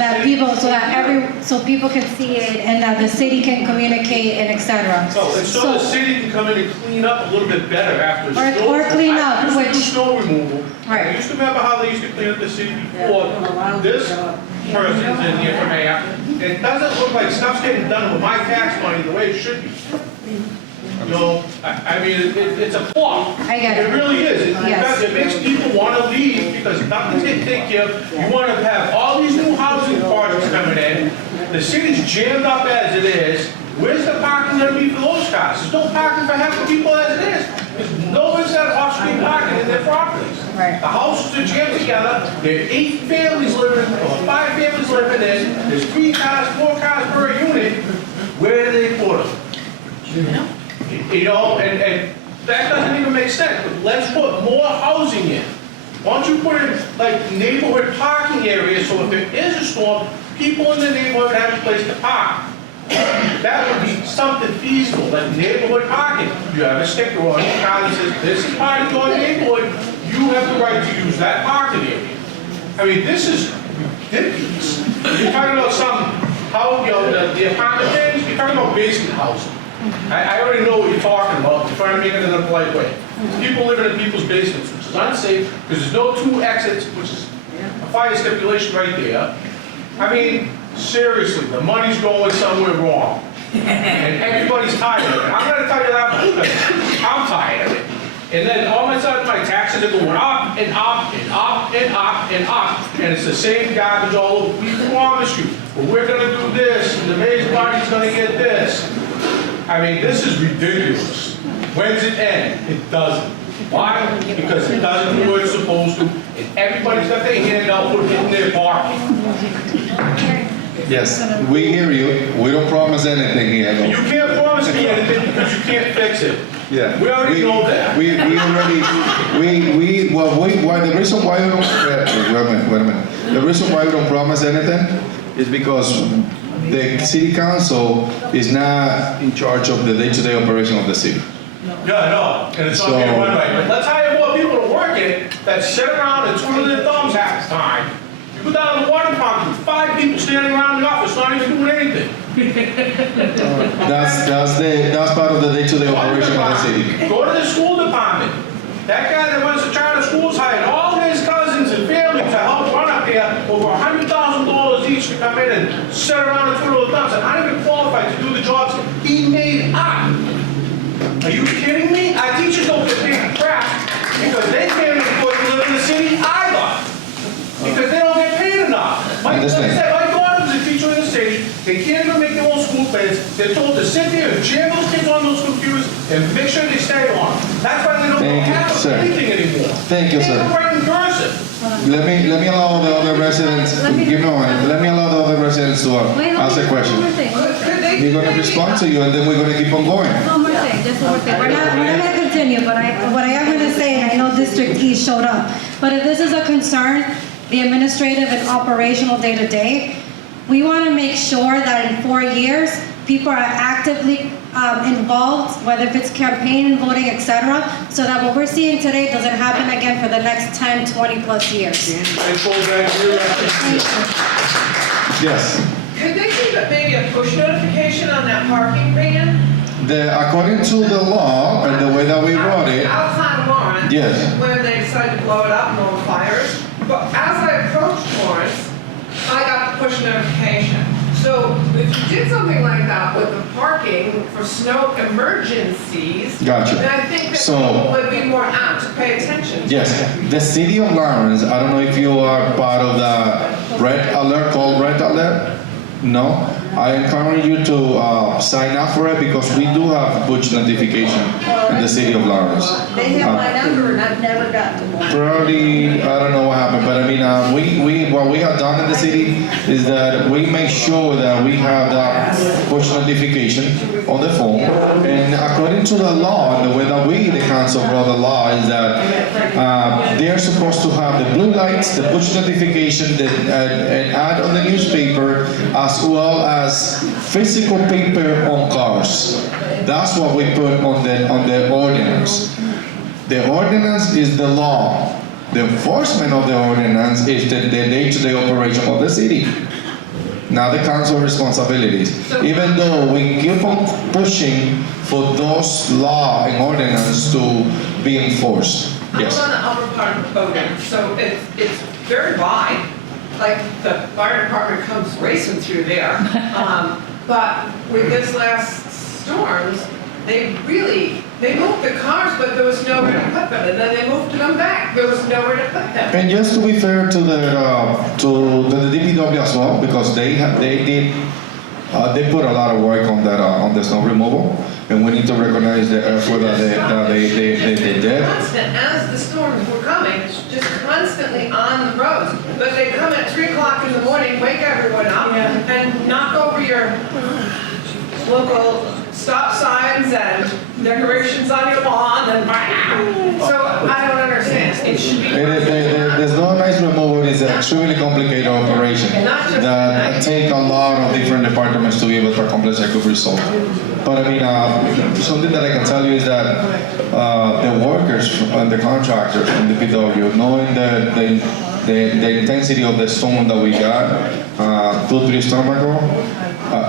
people can see it and that the city can communicate and etc. So the city can come in and clean up a little bit better after the snow. Or clean up, I used to do which- snow removal. Right. I used to remember how they used to clean up the city before this person's in here from here. It doesn't look like stuff's getting done with my tax money the way it should be. You know, I mean, it's a flaw. I get it. It really is. Yes. It makes people want to leave because nothing's getting taken care of. You want to have all these new housing projects coming in. The city's jammed up as it is. Where's the parking going to be for those cars? There's no parking for half the people as it is. There's nobody's got off-street parking in their properties. Right. The houses are jammed together. There are 8 families living, or 5 families living in. There's 3 cars, 4 cars per unit. Where do they put them? You know, and that doesn't even make sense. But let's put more housing in. Why don't you put in like neighborhood parking areas so if there is a storm, people in the neighborhood have a place to park. That would be something feasible, like neighborhood parking. You have a sticker on your car that says, this is part of your neighborhood, you have the right to use that parking area. I mean, this is ridiculous. You're talking about the apartment things, you're talking about basement housing. I already know what you're talking about, you're trying to make it in a polite way. People living in people's basements, which is unsafe, because there's no 2 exits, which is a fire stipulation right there. I mean, seriously, the money's going somewhere wrong. And everybody's tired of it. I'm gonna tell you that because I'm tired of it. And then all of a sudden, my taxes are going up and up and up and up and up. And it's the same garbage all over. We promise you, but we're gonna do this, and the mayor's body's gonna get this. I mean, this is ridiculous. When's it end? It doesn't. Why? Because it doesn't do what it's supposed to, and everybody's got their hand out, put it in their pocket. Yes, we hear you. We don't promise anything here. You can't promise me anything because you can't fix it. Yeah. We already know that. The reason why we don't, wait a minute. The reason why we don't promise anything is because the city council is not in charge of the day-to-day operation of the city. Yeah, no, and it's not getting run right. But let's hire more people to work it that sit around and twiddle their thumbs half the time. You go down to the water department, 5 people standing around the office not even doing anything. That's part of the day-to-day operation of the city. Go to the school department. That guy that runs the charter schools hired all his over $100,000 each to come in and sit around and twiddle their thumbs, and I'm even qualified to do the jobs he made up. Are you kidding me? Our teachers don't get paid crap because they can't afford to live in the city either. Because they don't get paid enough. Like I said, my daughter was a teacher in the city, they can't even make their own school plans, they're told to sit there and jam those kids on those computers and make sure they stay on. That's why they don't Thank you, have sir. anything anymore. Thank you, They sir. can't write in cursive. Let me allow the other residents, give me one, let me allow the other residents to ask a question. One more thing. We're gonna respond to you and then we're gonna keep on going. One more thing, just one more thing. We're not gonna continue, but what I am gonna say, and I know District E showed up, but if this is a concern, the administrative and operational day-to-day, we wanna make sure that in 4 years, people are actively involved, whether if it's campaign, voting, etc., so that what we're seeing today doesn't happen again for the next 10, 20 plus years. Yes. Could they do maybe a push notification on that parking ban? According to the law and the way that we wrote it, Outside of Lawrence. Yes. When they decided to blow it up and all the fires. But as I approached Lawrence, I got the push notification. So if you did something like that with the parking for snow emergencies, Gotcha. then I think that So- people would be more apt to pay attention. yes, the city of Lawrence, I don't know if you are part of the red alert, called red alert? No? I encourage you to sign up for it because we do have push notification in the city of Lawrence. They have my number and I've never gotten one. Probably, I don't know what happened, but I mean, what we have done in the city is that we make sure that we have that push notification on the phone. And according to the law, and the way that we, the council, wrote the law is that they are supposed to have the blue lights, the push notification, an ad on the newspaper, as well as physical paper on cars. That's what we put on the ordinance. The ordinance is the law. The enforcement of the ordinance is the day-to-day operation of the city. Now the council responsibilities. Even though we keep on pushing for those law and ordinance to be enforced. Yes. I'm on the upper part of the building, so it's very wide. Like the fire department comes racing through there. But with this last storms, they moved the cars, but there was nowhere to put them. And then they moved them back, there was nowhere to put them. And just to be fair to the DPW as well, because they put a lot of work on that on the snow removal, and we need to recognize the effort that they did. Constant, as the storms were coming, just constantly on the roads. But they come at 3 o'clock in the morning, wake everyone up, and knock over your local stop signs and decorations on your lawn, and so I don't understand. It should be. The snow and ice removal is an extremely complicated operation that take a lot of different departments to be able to accomplish a good result. But I mean, something that I can tell you is that the workers and the contractors from the DPW, knowing the intensity of the storm that we got 2-3 storms ago,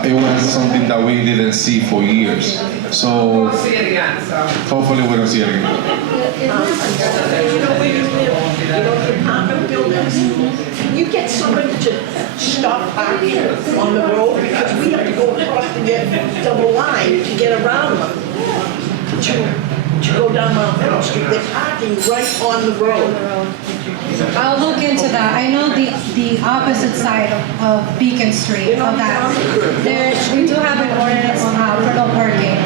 it was something that we didn't see for years. So We'll see it again, so. hopefully we don't see it again. Apartment buildings, can you get somebody to stop parking on the road? Because we have to go across the double line to get around them, to go down Mount Middle Street. They're parking right on the road. I'll look into that. I know the opposite side of Beacon Street of that. We do have an ordinance for no parking.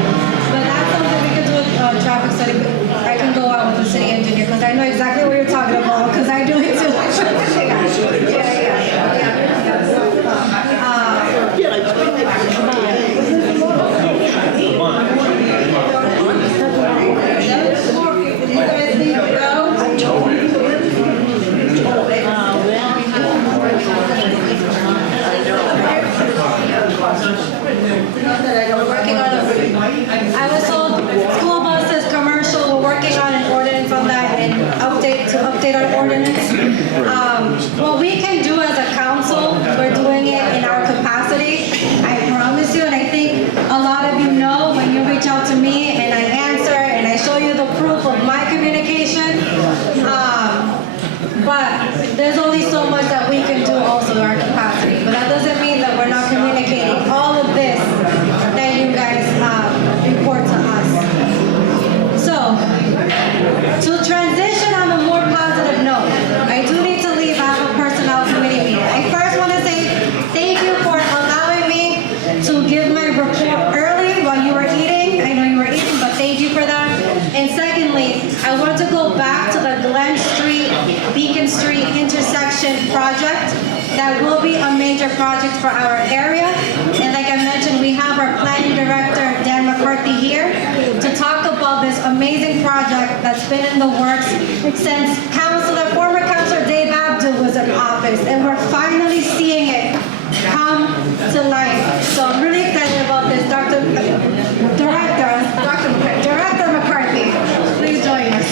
But that's something we could do with traffic study. I can go out with the city engineer because I know exactly what you're talking about because I do it too. I was told school buses, commercial, we're working on an ordinance on that and update our ordinance. What we can do as a council, we're doing it in our capacity, I promise you, and I think a lot of you know when you reach out to me and I answer and I show you the proof of my communication. But there's only so much that we can do my report early while you were eating. I know you were eating, but thank you for that. And secondly, I want to go back to the Glen Street, Beacon Street intersection project. That will be a major project for our area. And like I mentioned, we have our planning director, Dan McCarthy, here to talk about this amazing project that's been in the works since former Councilor Dave Abdu was in office. And we're finally seeing it come to life. So I'm really excited about this. Director McCarthy, please join us.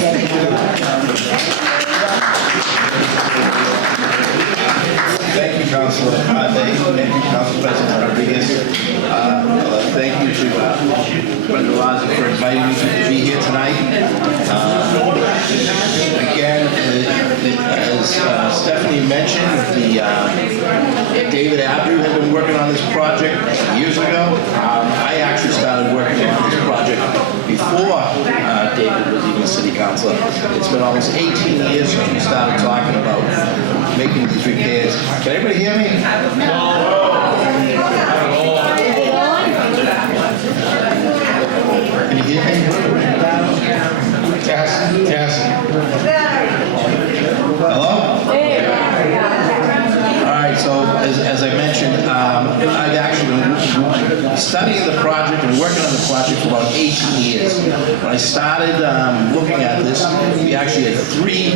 Thank you, Councilor. Thank you, Council President Rodriguez. Thank you to Brenda Laza for inviting me to be here tonight. Again, as Stephanie mentioned, David Abdu had been working on this project years ago. I actually started working on this project before David was even city councilor. It's been almost 18 years since we started talking about making these repairs. Can everybody hear me? Can you hear me? Test. Hello? All right, so as I mentioned, I've actually been studying the project and working on the project for about 18 years. When I started looking at this, we actually had 3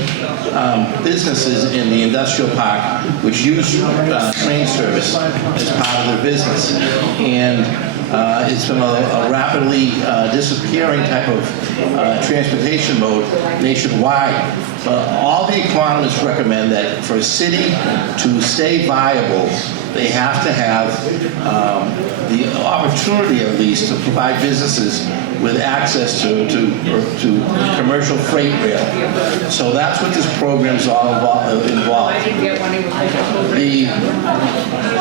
businesses in the industrial park which used train service as part of their business. And it's been a rapidly disappearing type of transportation mode nationwide. All the economists recommend that for a city to stay viable, they have to have the opportunity, at least, to provide businesses with access to commercial freight rail. So that's what this program's all involved.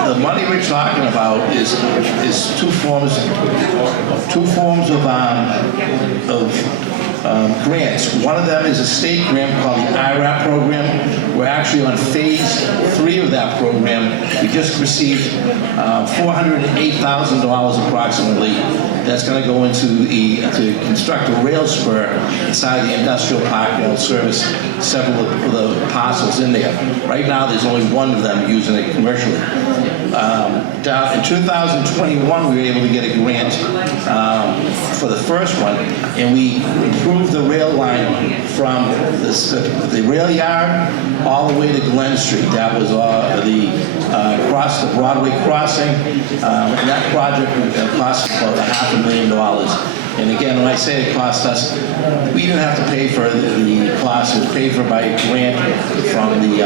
The money we're talking about is two forms of grants. One of them is a state grant called the IRAP program. We're actually on phase 3 of that program. We just received $408,000 approximately. That's going to go into to construct a rail spur inside the industrial park that will service several of the parcels in there. Right now, there's only one of them using it commercially. In 2021, we were able to get a grant for the first one, and we improved the rail line from the rail yard all the way to Glen Street. That was the Broadway crossing, and that project cost about $500,000. And again, when I say it cost us, we didn't have to pay for the cost. It was paid for by a grant from the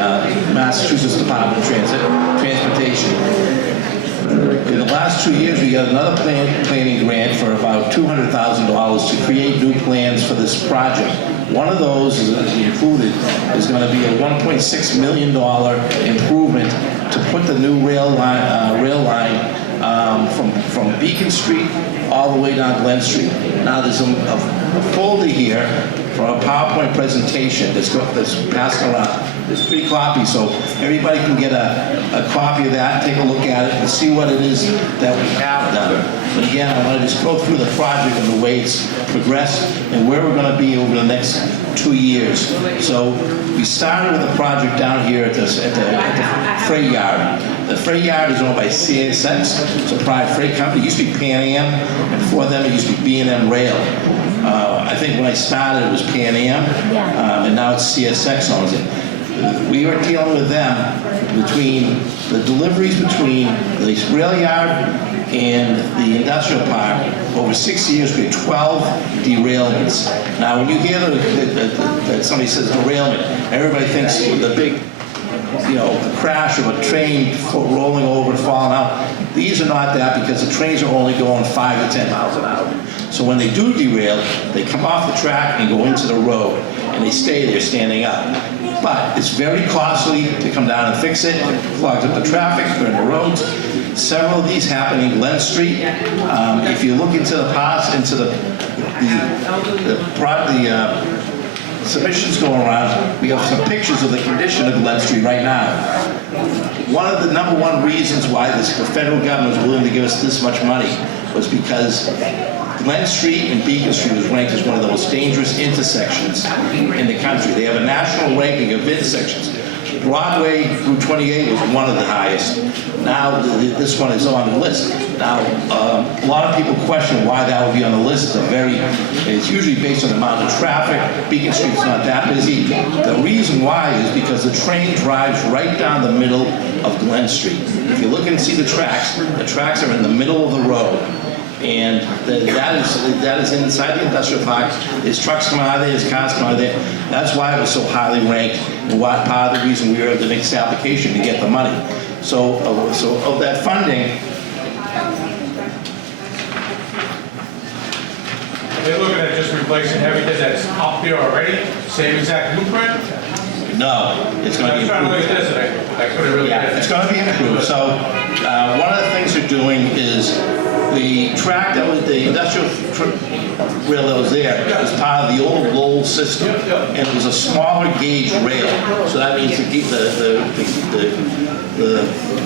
Massachusetts Department of Transportation. In the last 2 years, we got another planning grant for about $200,000 to create new plans for this project. One of those, included, is going to be a $1.6 million improvement to put the new rail line from Beacon Street all the way down Glen Street. Now there's a folder here for a PowerPoint presentation that's passed around. There's 3 copies, so everybody can get a copy of that, take a look at it, and see what it is that we have done. But again, I want to just go through the project and the way it's progressed and where we're going to be over the next 2 years. So we started with a project down here at the freight yard. The freight yard is owned by CSX. It's a private freight company. It used to be Pan Am, and before them it used to be B&M Rail. I think when I started it was Pan Am, and now it's CSX owns it. We were dealing with them between the deliveries between the rail yard and the industrial park. Over 6 years, we had 12 derailments. Now, when you hear that somebody says derailment, everybody thinks the big, a crash of a train rolling over and falling out. These are not that, because the trains are only going 5 to 10 miles an hour. So when they do derail, they come off the track and go into the road, and they stay there standing up. But it's very costly to come down and fix it. It clogs up the traffic, burn the roads. Several of these happen in Glen Street. If you look into the past, into the submissions going around, we have some pictures of the condition of Glen Street right now. one of the number one reasons why the federal government was willing to give us this much money was because Glen Street and Beacon Street was ranked as one of the most dangerous intersections in the country. They have a national ranking of intersections. Broadway Route 28 was one of the highest. Now this one is on the list. Now a lot of people question why that would be on the list. It's usually based on the amount of traffic. Beacon Street's not that busy. The reason why is because the train drives right down the middle of Glen Street. If you look and see the tracks are in the middle of the road. And that is inside the industrial park. There's trucks coming out of there, there's cars coming out of there. That's why it was so highly ranked, and why part of the reason we were able to make this application to get the money. So of that funding, They're looking at just replacing everything that's up there already, same exact blueprint? no, it's going to be I'm trying to look improved. at this, and I couldn't really get it. It's going to be improved. So one of the things they're doing is the track that was the industrial rail that was there was part of the old Lowell system, and it was a smaller gauge rail. So that means the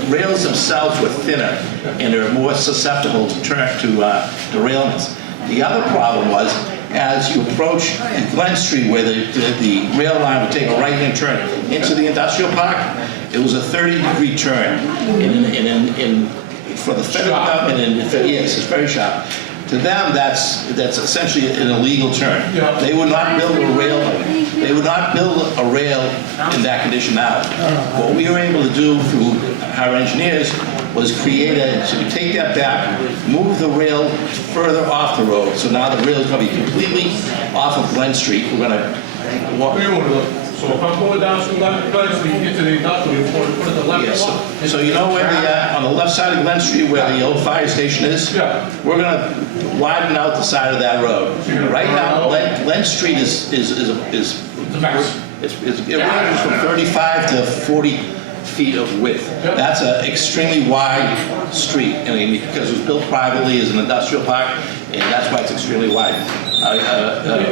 rails themselves were thinner, and they're more susceptible to derailments. The other problem was, as you approach Glen Street, where the rail line would take a right-hand turn into the industrial park, it was a 30-degree turn. For the federal government, yes, it's very sharp. To them, that's essentially an illegal turn. They would not build a rail. They would not build a rail in that condition now. What we were able to do through our engineers was create so we take that back, move the rail further off the road. So now the rail is going to be completely off of Glen Street. We're going to walk. So if I'm going down through Glen Street into the industrial, you want to put it the left Yes. one? So you know where on the left side of Glen Street where the old fire station is? Yeah. We're going to widen out the side of that road. Right now, Glen Street is It's a mess. it ranges from 35 to 40 feet of width. That's an extremely wide street, I mean, because it was built privately as an industrial park, and that's why it's extremely wide. We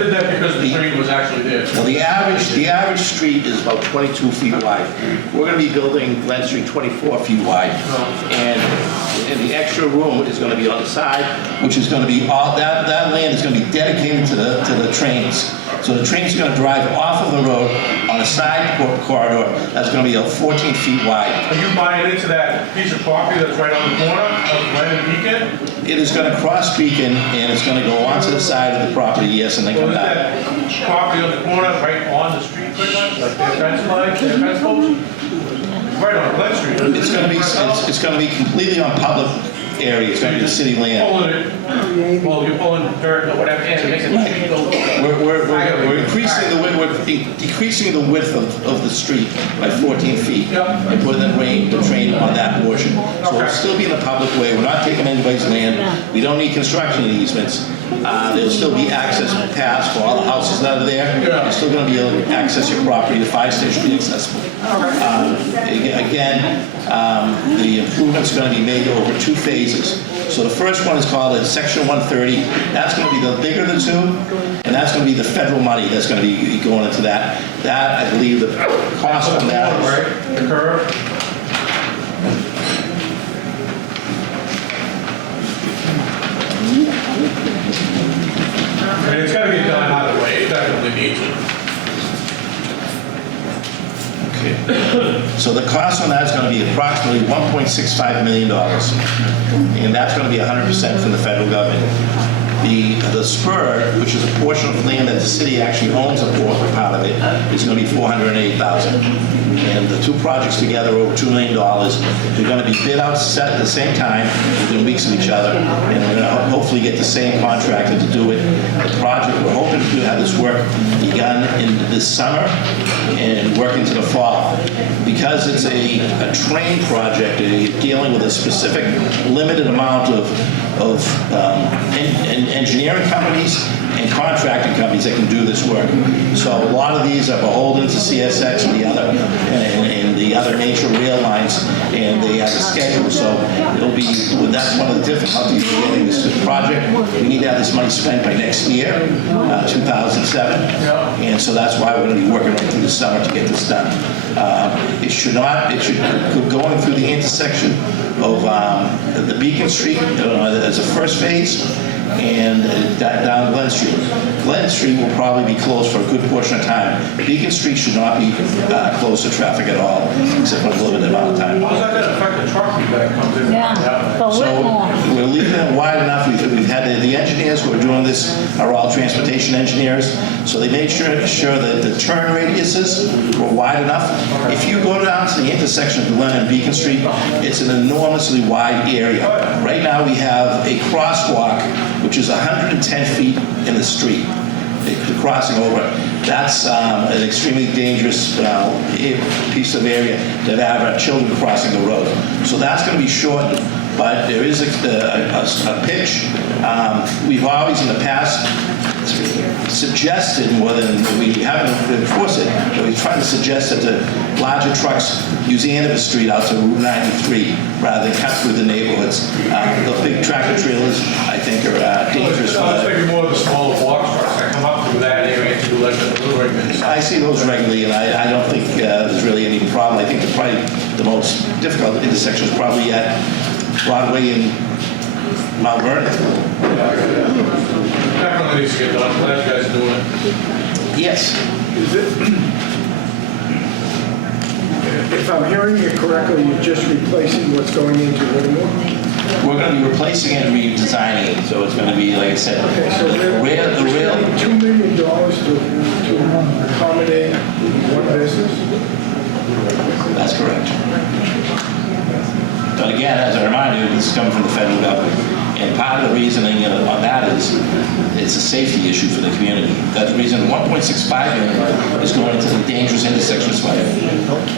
did that because the train was actually there. Well, the average street is about 22 feet wide. We're going to be building Glen Street 24 feet wide, and the extra room is going to be on the side, which is going to be all that land is going to be dedicated to the trains. So the train's going to drive off of the road on a side corridor that's going to be 14 feet wide. Are you buying into that piece of property that's right on the corner of Glen and Beacon? It is going to cross Beacon, and it's going to go onto the side of the property, yes, and then So come is back. that property on the corner right on the street pretty much, like their fence line, their fence post? Right on Glen Street. It's going to be completely on public area. It's going to be city land. Pulling it, well, you're pulling dirt or whatever, and it makes the street go. We're increasing the width. We're decreasing the width of the street by 14 feet. By putting the train on that portion. So it'll still be in the public way. We're not taking anybody's land. We don't need construction easements. There'll still be access paths for all the houses that are there. You're still going to be able to access your property. The fire station will be accessible. Again, the improvement's going to be made over 2 phases. So the first one is called Section 130. That's going to be the bigger of the two, and that's going to be the federal money that's going to be going into that. That, I believe, the cost on that is... Right, the curve. I mean, it's got to be done either way. It definitely needs it. So the cost on that is going to be approximately $1.65 million, and that's going to be 100% from the federal government. The spur, which is a portion of land that the city actually owns a part of it, is going to be $408,000. And the two projects together are over $2 million. They're going to be bid out set at the same time, within weeks of each other, and we're going to hopefully get the same contractor to do it. The project, we're hoping to have this work begun in this summer and work into the fall. Because it's a train project, you're dealing with a specific limited amount of engineering companies and contracting companies that can do this work. So a lot of these are beholden to CSX and the other major rail lines, and they have a schedule. So it'll be, that's one of the difficulties of getting this project. We need to have this money spent by next year, 2007. And so that's why we're going to be working right through the summer to get this done. It should not, it should, going through the intersection of the Beacon Street as a first phase, and down Glen Street. Glen Street will probably be closed for a good portion of time. Beacon Street should not be closed to traffic at all, except for a limited amount of time. How's that gonna affect the truck that comes in? Yeah, for So Whitmore. we're leaving it wide enough. We've had the engineers who are doing this are all transportation engineers, so they made sure that the turn radiuses were wide enough. If you go down to the intersection of Glen and Beacon Street, it's an enormously wide area. Right now, we have a crosswalk which is 110 feet in the street, crossing over. That's an extremely dangerous piece of area to have children crossing the road. So that's going to be shortened, but there is a pitch. We've always in the past suggested, more than we haven't enforced it, but we tried to suggest that the larger trucks use Andover Street out to Route 93 rather than cut through the neighborhoods. The big tractor trailers, I think, are dangerous. I was thinking more of the smaller box trucks that come up through that area to do like the delivery. I see those regularly, and I don't think there's really any problem. I think probably the most difficult intersection is probably at Broadway and Mount Vernon. Definitely needs to get done. Glad you guys are doing it. Yes. If I'm hearing you correctly, you're just replacing what's going into Whitmore? We're going to be replacing it and redesigning it, so it's going to be, like I said, Okay, so the rail. $2 million to accommodate one business? That's correct. But again, as a reminder, this is coming from the federal government. And part of the reasoning on that is it's a safety issue for the community. That's the reason 1.65 million is going into the dangerous intersections fund.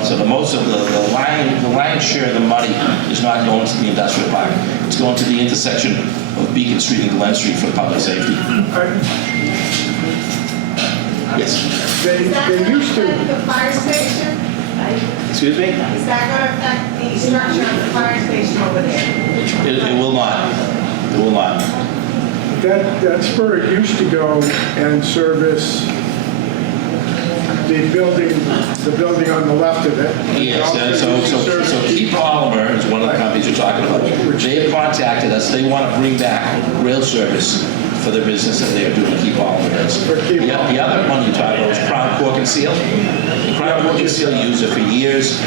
So the most of the lion's share of the money is not going to the industrial park. It's going to the intersection of Beacon Street and Glen Street for public safety. Yes. They used to, The fire station, Excuse me? is that going to affect the structure of the fire station over there? It will not. It will not. that spur used to go and service the building on the left of it. Yes, so Key Polymer is one of the companies you're talking about. They've contacted us, they want to bring back rail service for their business that they're doing, Key Polymer is. The other one you talked about was Crown Cork and Seal. Crown Cork and Seal used it for years.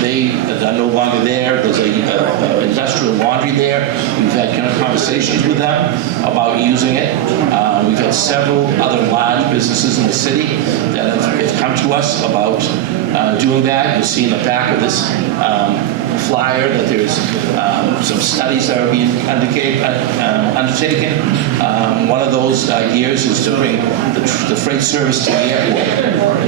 They are no longer there. There's a industrial laundry there. We've had conversations with them about using it. We've had several other large businesses in the city that have come to us about doing that. You'll see in the back of this flyer that there's some studies that are being undertaken. One of those gears is to bring the freight service to the airport,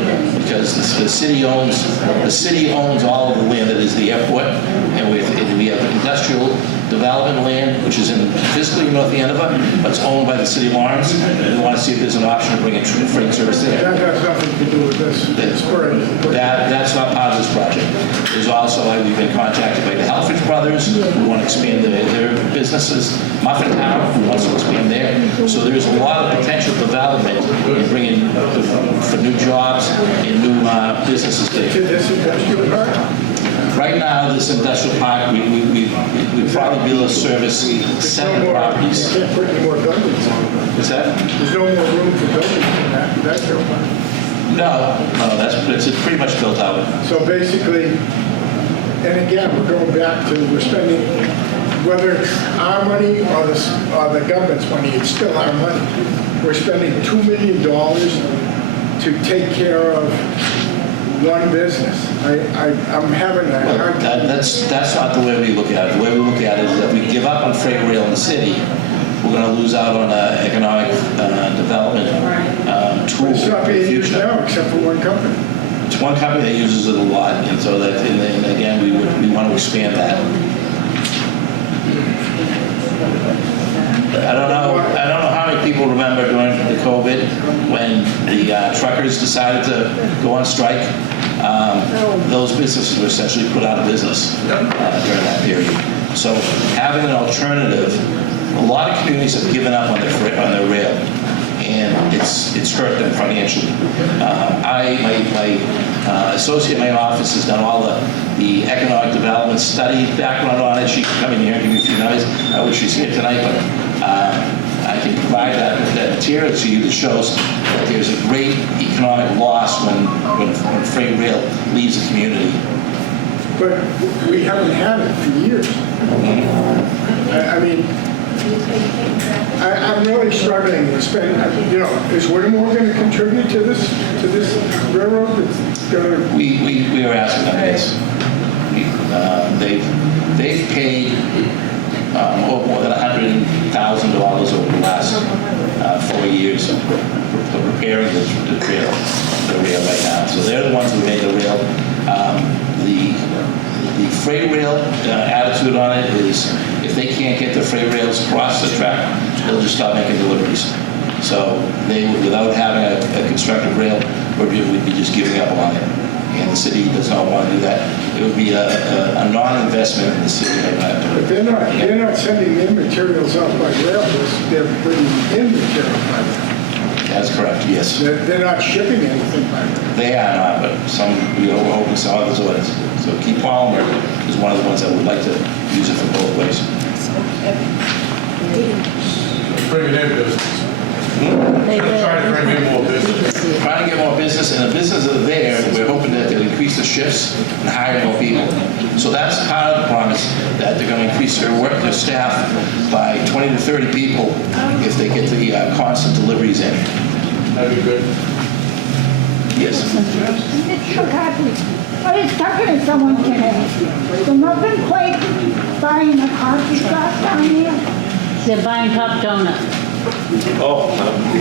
because the city owns all of the land that is the airport, and we have industrial development land, which is physically in North Andover, but it's owned by the city of Lawrence. And we want to see if there's an option to bring a freight service there. That has nothing to do with this. That's not part of this project. There's also, we've been contacted by the Helfrich Brothers, who want to expand their businesses. Muffin Town, who wants to expand there. So there's a lot of potential development in bringing for new jobs and new businesses there. To this industrial park? Right now, this industrial park, we probably be able to service 7 properties. You can't put any more buildings on. What's that? There's no more room for buildings in that industrial park. No, it's pretty much built out. So basically, and again, we're going back to, we're spending, whether it's our money or the government's money, it's still our money. We're spending $2 million to take care of one business. I'm having a hard time. That's not the way we look at it. The way we look at it is that we give up on freight rail in the city, we're going to lose out on economic development tool It's not for the being used future. now except for one company. It's one company that uses it a lot, and so that, and again, we want to expand that. I don't know how many people remember during the COVID when the truckers decided to go on strike. Those businesses were essentially put out of business during that period. So having an alternative, a lot of communities have given up on their rail. And and it's hurt them financially. My associate in my office has done all the economic development study background on it. She can come in here and give you a few numbers. I wish she's here tonight, but I can provide that material to you that shows that there's a great economic loss when freight rail leaves the community. But we haven't had it for years. I mean, I'm really struggling to spend, is Whittemore going to contribute to this railroad? It's gonna... We are asking them this. They've paid more than $100,000 over the last 4 years for repairing the rail right now. So they're the ones who made the rail. The freight rail attitude on it is if they can't get the freight rails across the track, they'll just stop making deliveries. So they would, without having a constructive rail, we'd be just giving up on it. And the city does not want to do that. It would be a non-investment in the city. But they're not sending their materials out by rail, they're putting in material by rail. That's correct, yes. They're not shipping anything by rail. They are not, but we're hoping some others would. So Keith Palmer is one of the ones that would like to use it for both ways. Bring it in business. Trying to bring in more business. Trying to get more business, and the businesses that are there, we're hoping that they'll increase the shifts and hire more people. So that's part of the promise, that they're going to increase their staff by 20 to 30 people if they get the constant deliveries in. That'd be good. Yes. It's so happy. I was talking to someone today. The Muffin Place buying a coffee shop down here. They're buying Top Donut. Oh,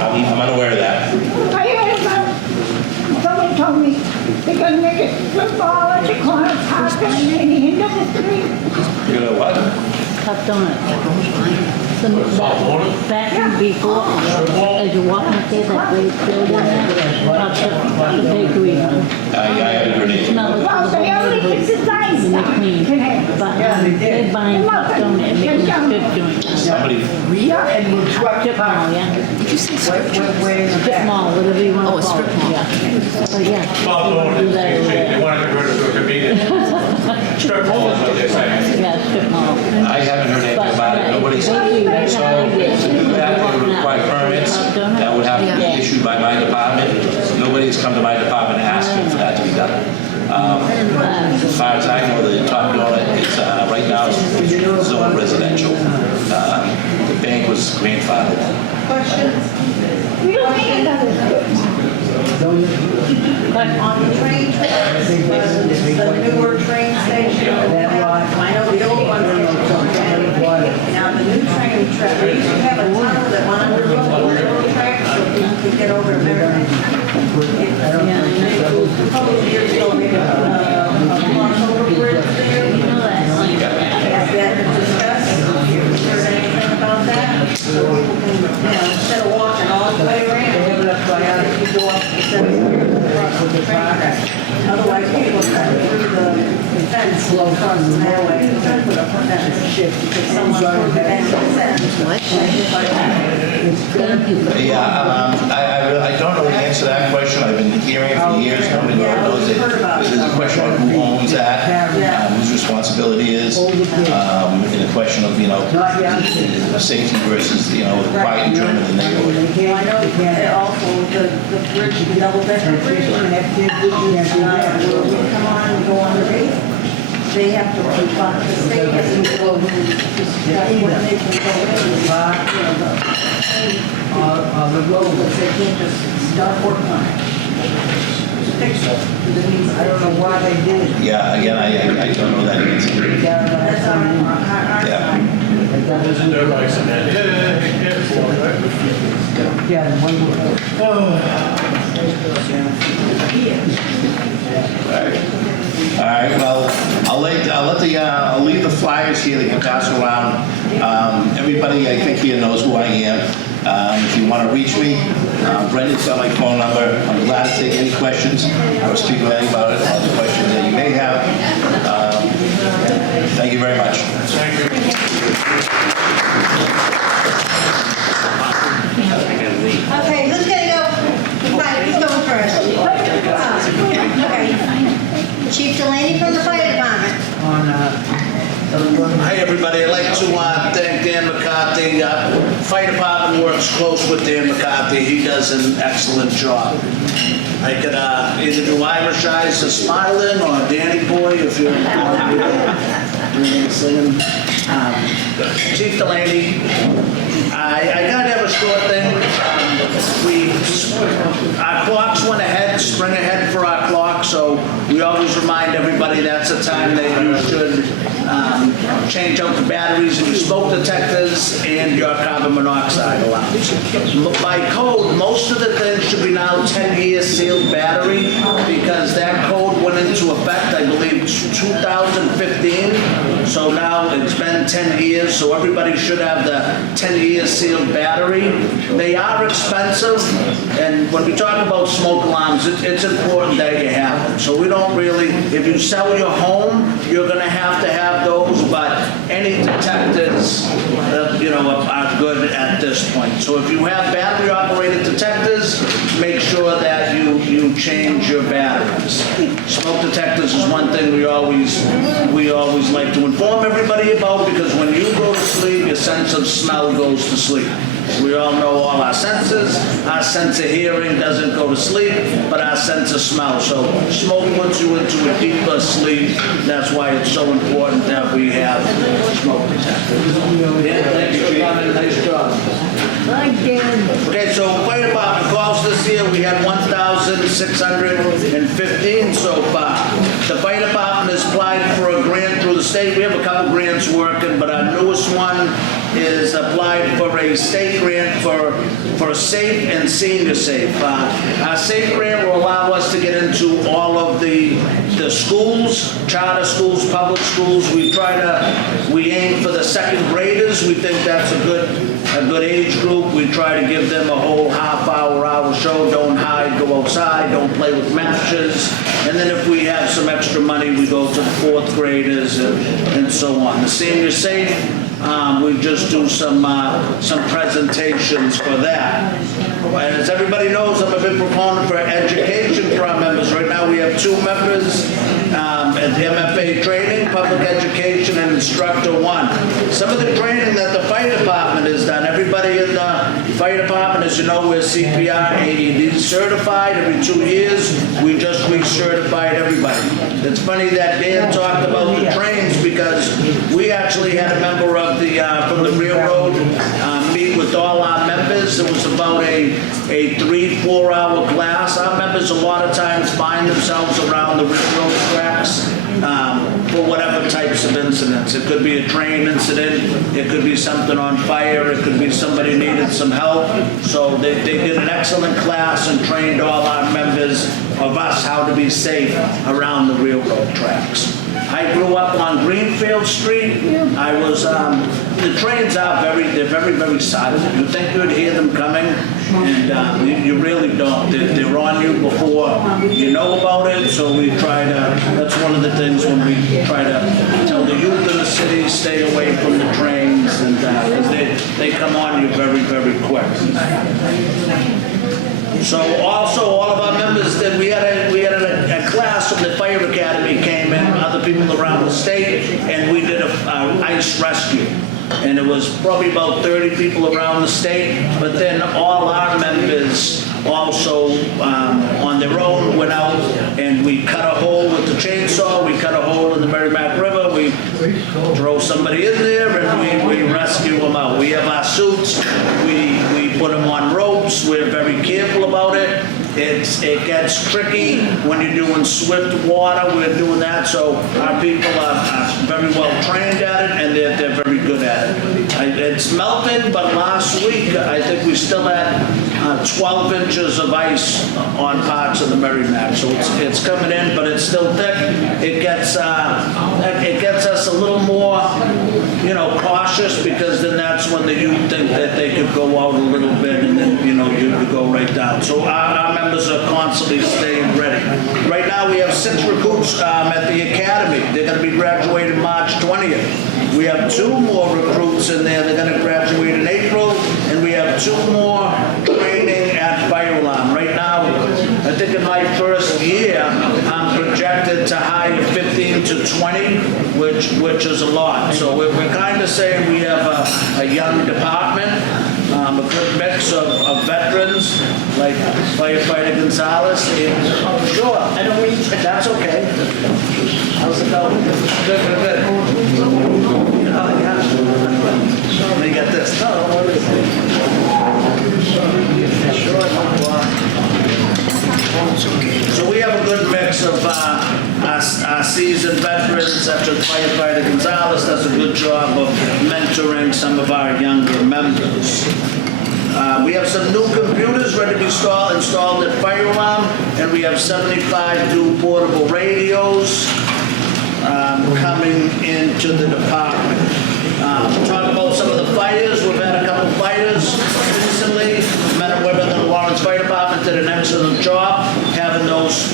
I'm unaware of that. I heard about, someone told me they're gonna make a strip mall at the corner of Parker and then the end of the street. You know what? Top Donut. Back before, as you walk up there, that great building there, the bakery. I haven't heard anything. Well, they only can design stuff. But they're buying Top Donut and making a strip joint. Somebody. Strip mall, yeah. Did you say strip joint? Strip mall, whatever you want to Oh, a call it. strip mall. Yeah. But yeah. Well, Do that over they there. want to convert it to a convenience. Strip mall is what they're saying. Yeah, strip mall. I haven't heard anything about it. Nobody's. So to do that, it would require permits. That would have to be issued by my department. Nobody's come to my department asking for that to be done. As far as I know, the Top Donut is right now it's zone residential. The bank was grandfathered. We don't need another strip mall. On the train tracks, the newer train station, I know the old ones are now the new train track, we used to have a tunnel that went under the track so people could get over to Merrimack. It was a couple of years ago, we had a crossover bridge there. Has that been discussed? Have you heard anything about that? So people can, instead of walking all the way around, you go up instead of across the track. Otherwise, people cut through the fence, low across the highway, and put up a fence shift because someone put the fence Yeah, I don't know the answer to that question. I've been hearing it for years. Nobody knows it. There's a question of who owns that, whose responsibility is, and a question of, safety versus, the quiet enjoyment of the neighborhood. I know also the bridge, the double decker bridge, where we come on and go on the rate, they have to keep on, the state has to go, when they can go in, the road, but they can't just start working on it. I don't know why they did it. Yeah, again, I don't know that answer. That's our Yeah. Isn't there like some airport, right? Yeah, one more. All right, well, I'll leave the flyers here. They can pass around. Everybody, I think here knows who I am. If you want to reach me, Brendan's got my phone number. I'm glad to take any questions or speak with anybody about it, all the questions that you may have. Thank you very much. Thank you. Okay, who's Fire department works close with Dan McCarthy. He does an excellent job. I could either do Irish Eyes or Smiling or Danny Boy if you're singing. Chief Delaney, I gotta have a short thing. Our clocks went ahead, spring ahead for our clock, so we always remind everybody that's the time that you should change out the batteries in your smoke detectors and your carbon monoxide alarms. By code, most of the things should be now 10-year sealed battery because that code went into effect, I believe, 2015. So now it's been 10 years, so everybody should have the 10-year sealed battery. They are expensive, and when we talk about smoke alarms, it's important that you have them. So we don't really, if you sell your home, you're gonna have to have those, but any detectors, are good at this point. So if you have battery-operated detectors, make sure that you change your batteries. Smoke detectors is one thing we always like to inform everybody about, because when you go to sleep, your sense of smell goes to sleep. We all know all our senses. Our sense of hearing doesn't go to sleep, but our sense of smell. So smoke puts you into a deeper sleep. That's why it's so important that we have smoke detectors. Yeah, thank you, Chief. Nice job. Okay, so fire department calls this year, we had 1,615 so far. The fire department has applied for a grant through the state. We have a couple grants working, but our newest one is applied for a state grant for Safe and Senior Safe. Our Safe grant will allow us to get into all of the schools, charter schools, public schools. We aim for the second graders. We think that's a good age group. We try to give them a whole hour show. Don't hide, go outside, don't play with matches. And then if we have some extra money, we go to the fourth graders and so on. The Senior Safe, we just do some presentations for that. And as everybody knows, I'm a big proponent for education for our members. Right now we have 2 members at the MFA training, public education, and instructor 1. Some of the training that the fire department has done, everybody in the fire department, as you know, we're CPR AED certified. Every 2 years, we just recertified everybody. It's funny that Dan talked about the trains because we actually had a member of from the railroad meet with all our members. It was about a 3-4 hour class. Our members a lot of times find themselves around the railroad tracks for whatever types of incidents. It could be a train incident, it could be something on fire, it could be somebody needed some help. So they did an excellent class and trained all our members of us how to be safe around the railroad tracks. I grew up on Greenfield Street. I was, the trains are they're very, very silent. You think you'd hear them coming, and you really don't. They're on you before you know about it, so we try to, that's one of the things when we try to tell the youth in the city, stay away from the trains, and because they come on you very, very quick. So also all of our members that we had a class from the fire academy came in, other people around the state, and we did a ice rescue. And it was probably about 30 people around the state, but then all our members also on their own went out and we cut a hole with the chainsaw, we cut a hole in the Merrimack River, we drove somebody in there and we rescue them out. We have our suits, we put them on ropes, we're very careful about it. It gets tricky when you're doing swift water, we're doing that, so our people are very well trained at it and they're very good at it. It's melted, but last week I think we still had 12 inches of ice on parts of the Merrimack, so it's coming in, but it's still thick. It gets us a little more, cautious, because then that's when the youth think that they could go out a little bit and then, you go right down. So our members are constantly staying ready. Right now we have 6 recruits at the academy. They're going to be graduating March 20th. We have 2 more recruits in there. They're going to graduate in April, and we have 2 more training at Fire Alarm. Right now, I think in my first year, I'm projected to hire 15 to 20, which is a lot. So we're kind of saying we have a young department. like firefighter Gonzalez? Sure, I don't read. That's okay. How's it going? Good, good, good. Oh, yeah. Let me get this. No, don't worry. Sure, no problem. So we have a good mix of our seasoned veterans, such as firefighter Gonzalez does a good job of mentoring some of our younger members. We have some new computers ready to be installed at Fire Alarm, and we have 75 new portable radios coming into the department. Talk about some of the fires. We've had a couple fires recently. Men and women in the Lawrence Fire Department did an excellent job having those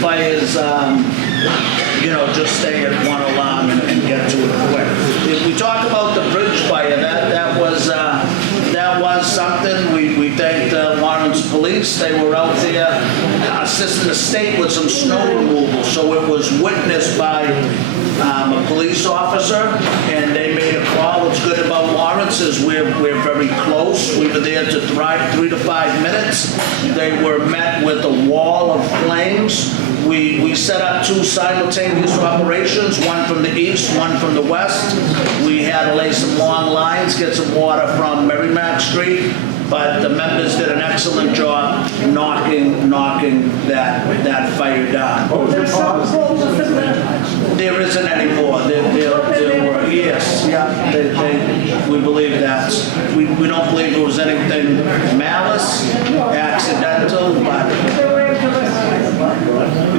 fires, just stay at one alarm and get to it quick. If we talk about the bridge fire, that was something. We thanked Lawrence Police. They were out there assisting the state with some snow removal. So it was witnessed by a police officer, and they made a call. What's good about Lawrence is we're very close. We were there to 3 to 5 minutes. They were met with a wall of flames. We set up 2 simultaneous operations, one from the east, one from the west. We had to lay some long lines, get some water from Merrimack Street, but the members did an excellent job knocking that fire down. There isn't any more. There were, yes, yeah, we believe that. We don't believe it was anything malice, accidental, but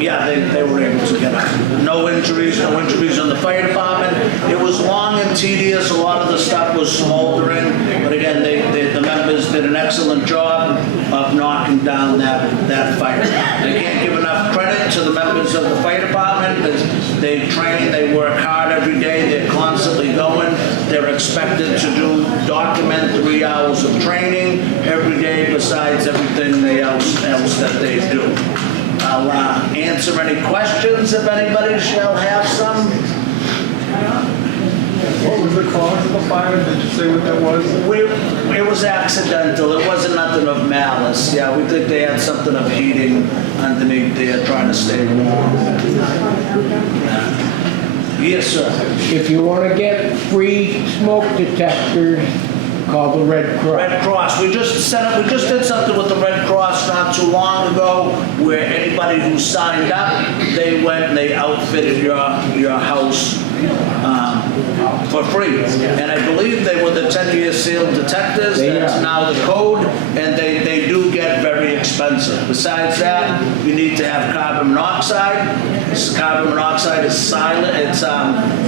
yeah, they were able to get out. No injuries on the fire department. It was long and tedious. A lot of the stuff was smoldering, but again, the members did an excellent job of knocking down that fire. I can't give enough credit to the members of the fire department. They train, they work hard every day, they're constantly going. They're expected to document 3 hours of training every day besides everything else that they do. I'll answer any questions if anybody shall have some. What was the cause of the fire? Did you say what that was? It was accidental. It wasn't nothing of malice. Yeah, we think they had something of heating underneath there trying to stay warm. Yes, sir. If you want to get free smoke detectors, call the Red Cross. Red Cross. We just did something with the Red Cross not too long ago, where anybody who signed up, they went and they outfitted your house for free. And I believe they were the 10-year sealed detectors. That's now the code, and they do get very expensive. Besides that, you need to have carbon monoxide. Carbon monoxide is silent. It's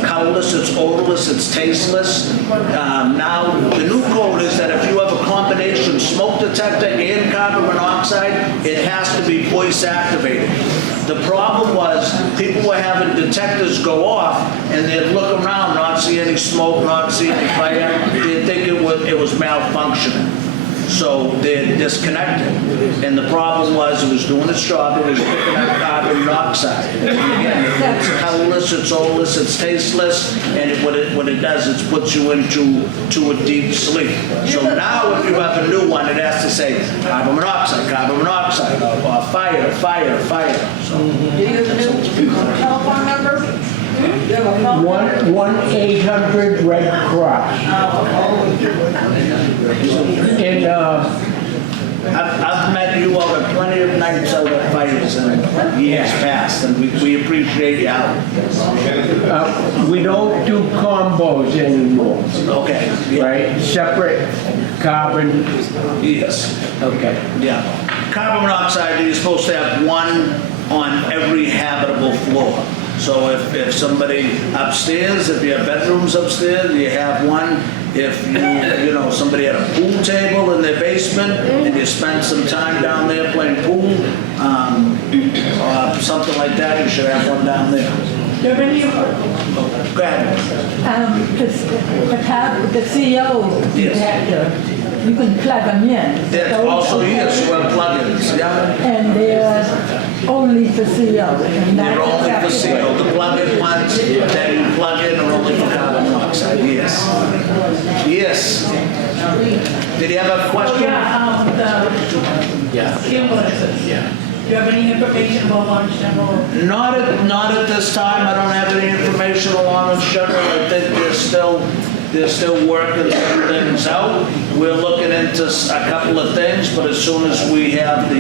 colorless. It's odorless. It's tasteless. Now the new code is that if you have a combination smoke detector and carbon monoxide, it has to be voice activated. The problem was people were having detectors go off and they'd look around, not see any smoke, not see any fire. They'd think it was malfunctioning. So they're disconnected. And the problem was it was doing its job, it was picking up carbon monoxide. And again, it's colorless, it's odorless, it's tasteless, and what it does is puts you into a deep sleep. So now if you have a new one, it has to say carbon monoxide, or fire. So, Do you have a new telephone number? 1-800 Red Cross. And I've met you over plenty of nights out at fires in years past, and we appreciate your help. we don't do combos anymore. Okay. Yeah. Right? Separate carbon. Yes. Okay. Yeah. Carbon monoxide, you're supposed to have one on every habitable floor. So if somebody upstairs, if you have bedrooms upstairs, you have one. If somebody had a pool table in their basement and you spent some time down there playing pool, or something like that, you should have one down there. Do you have any, Go ahead. the CEO detector, you can plug them in. There's also yes, you have plugins, yeah. And they're only for CO. They're only for CO. The plug-in ones that you plug in are only for carbon monoxide, yes. Yes. Did you have a Oh, question? yeah, the ambulances. Yeah. Do you have any information about Lawrence General? Not at this time. I don't have any information on Lawrence General. I think they're still working some things out. We're looking into a couple of things, but as soon as we have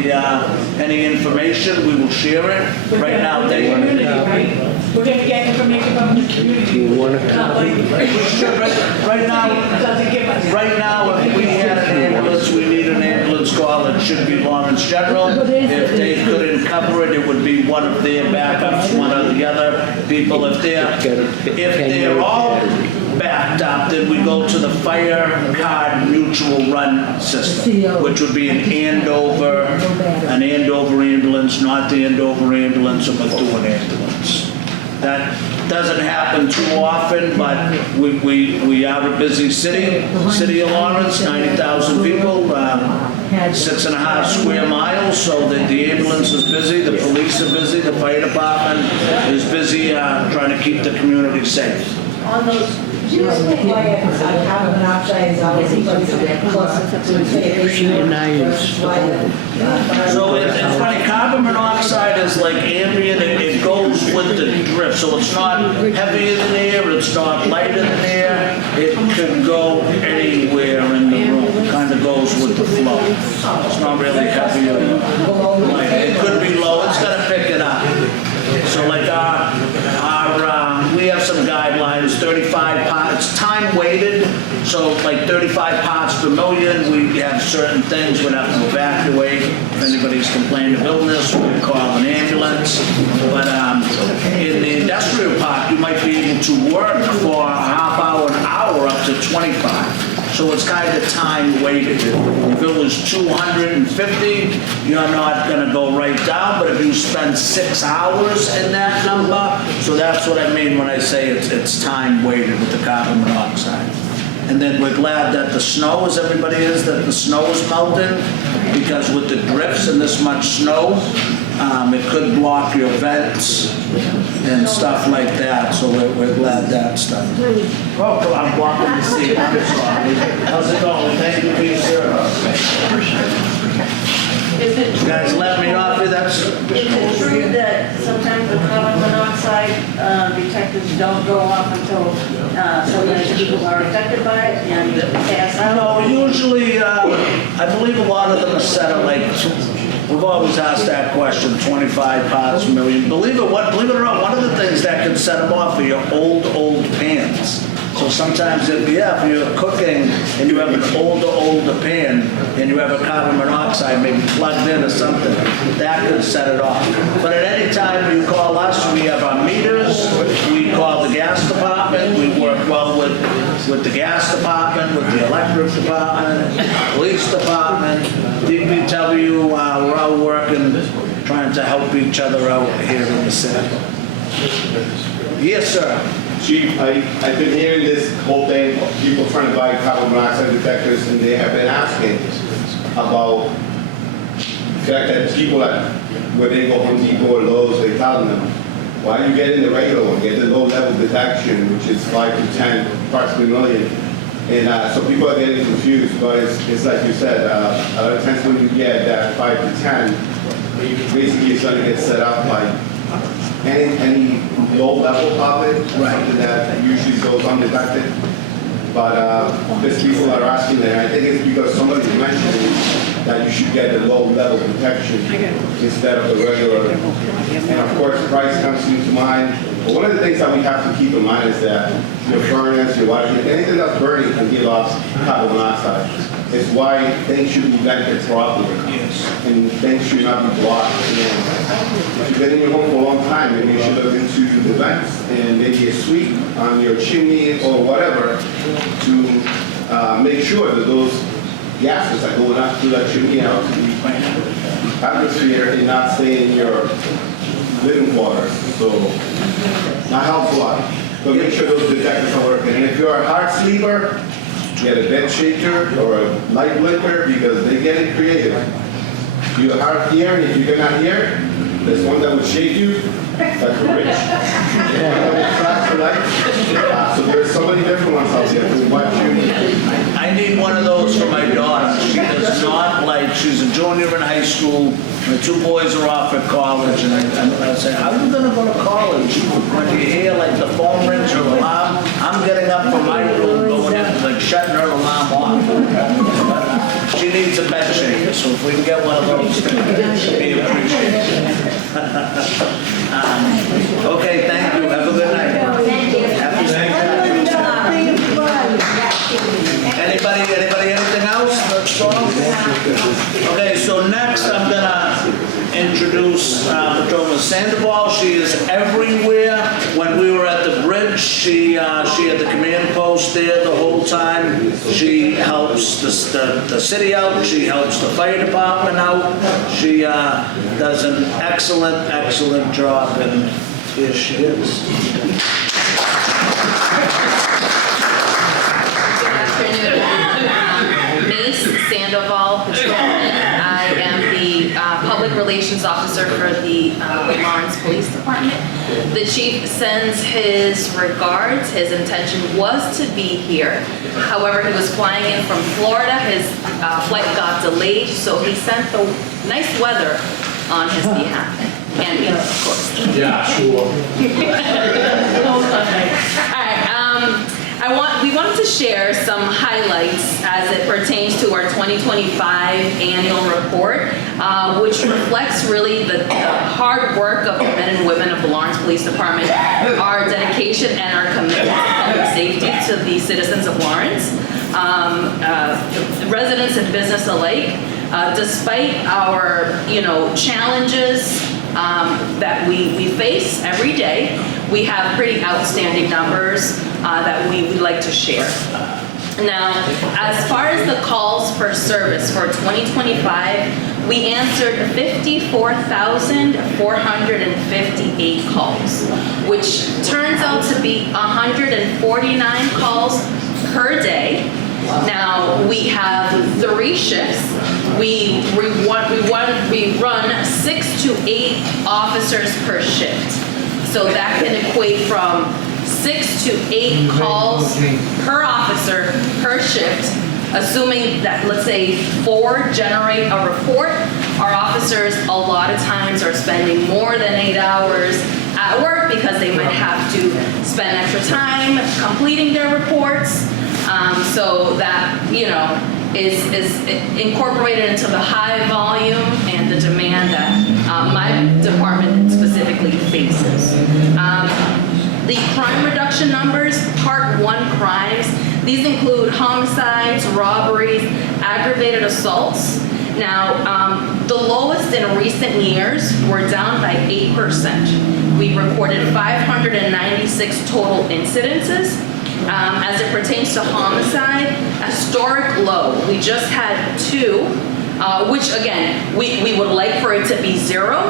any information, we will share it. Right now, The they. community, right? We're gonna get information from the community. Not like- We should, right now, Doesn't give us. right now, if we had an ambulance, we need an ambulance call, it should be Lawrence General. If they couldn't cover it, it would be one of their backups, one of the other people. If they're all backed up, then we go to the fire card mutual run system, which would be an Andover ambulance, not the Andover ambulance, or Methuen ambulance. That doesn't happen too often, but we are a busy city of Lawrence, 90,000 people, 6.5 square miles, so the ambulance is busy, the police are busy, the fire department is busy trying to keep the community safe. On those, do you know why carbon monoxide is always closer So it's funny, carbon monoxide is like ambient, it goes with the drift, so it's not heavier than air, it's not lighter than air, it could go anywhere in the room, it kind of goes with the flow. It's not really heavy or light, it could be low, it's gonna pick it up. So like we have some guidelines, 35 parts, time weighted, so like 35 parts per million, we have certain things we'd have to evacuate. If anybody's complaining of illness, we call an ambulance. But in the industrial park, you might be able to work for a half hour, an hour, up to 25. So it's kind of time weighted. If it was 250, you're not gonna go right down, but if you spend 6 hours in that number, so that's what I mean when I say it's time weighted with the carbon monoxide. And then we're glad that the snow, as everybody is, that the snow is melting, because with the drifts and this much snow, it could block your vents and stuff like that, so we're glad that's done. Oh, I'm walking to see it. How's it going? Thank you for your service. You guys let me off here, that's... Is it true that sometimes the carbon monoxide detectors don't go off until so many people are affected by it and pass out? No, usually, I believe a lot of them are set at like, we've always asked that question, 25 parts per million. Believe it or not, one of the things that can set them off are your old pans. So sometimes if you're cooking and you have an older pan and you have a carbon monoxide maybe plugged in or something, that could set it off. But at any time you call us, we have our meters, we call the gas department, we work well with the gas department, with the electric department, police department, DPW, we're all working, trying to help each other out here in the city. Yes, sir. Chief, I've been hearing this whole thing, people trying to buy carbon monoxide detectors, and they have been asking about the fact that people when they go Home Depot or Lowe's, they tell them, why are you getting the regular one? Get the low level detection, which is 5 to 10 parts per million. And so people are getting confused, but it's like you said, a lot of times when you get that 5 to 10, basically it's going to get set up by any low level of it, something that usually goes undetected. But these people are asking that. I think it's because somebody's mentioning that you should get the low level detection instead of the regular. And of course, price comes into mind. But one of the things that we have to keep in mind is that your furnace, your water heater, anything that's burning can give off carbon monoxide. It's why things should be vented properly. And things should not be blocked. And if you've been in your home for a long time, maybe you should look into the vents and maybe a sweep on your chimney or whatever to make sure that those gases that go up through that chimney out to the atmosphere and not stay in your living quarters. So that helps a lot. But make sure those detectors are working. And if you're a hard sleeper, get a bed shaker or a light blinker because they get creative. If you're hard of hearing, if you cannot hear, there's one that will shake you. That's for rich. So there's so many different ones out there to watch you. I need one of those for my daughter. She does not like, she's a junior in high school, the two boys are off at college, and I say, how are you gonna go to college? When you hear like the phone rings or alarm, I'm getting up from my room, going in, like shutting her alarm off. But she needs a bed shaker, so if we can get one of those, it'd be appreciated. Okay, thank you, have a good night. Happy Anybody, anything else? That's all? Okay, so next I'm gonna introduce Patrolman Sandoval. She is everywhere. When we were at the bridge, she had the command post there the whole time. She helps the city out. She helps the fire department out. She does an excellent job, and here she is. Mace Sandoval Patrolman. I am the Public Relations Officer for the Lawrence Police Department. The chief sends his regards. His intention was to be here. However, he was flying in from Florida. His flight got delayed, so he sent the nice weather on his behalf. And me, of course. Yeah, sure. All right, we wanted to share some highlights as it pertains to our 2025 annual report, which reflects really the hard work of the men and women of the Lawrence Police Department, our dedication and our commitment to public safety to the citizens of Lawrence, residents and business alike. Despite our, challenges that we face every day, we have pretty outstanding numbers that we would like to share. Now, as far as the calls for service for 2025, we answered 54,458 calls, which turns out to be 149 calls per day. Now, we have 3 shifts. We run 6 to 8 officers per shift. So that can equate from 6 to 8 calls per officer per shift, assuming that, let's say, 4 generate a report. Our officers a lot of times are spending more than 8 hours at work because they might have to spend extra time completing their reports. So that, is incorporated into the high volume and the demand that my department specifically faces. The crime reduction numbers, Part 1 crimes, these include homicides, robberies, aggravated assaults. Now, the lowest in recent years were down by 8%. We reported 596 total incidences. As it pertains to homicide, historic low. We just had 2, which again, we would like for it to be 0,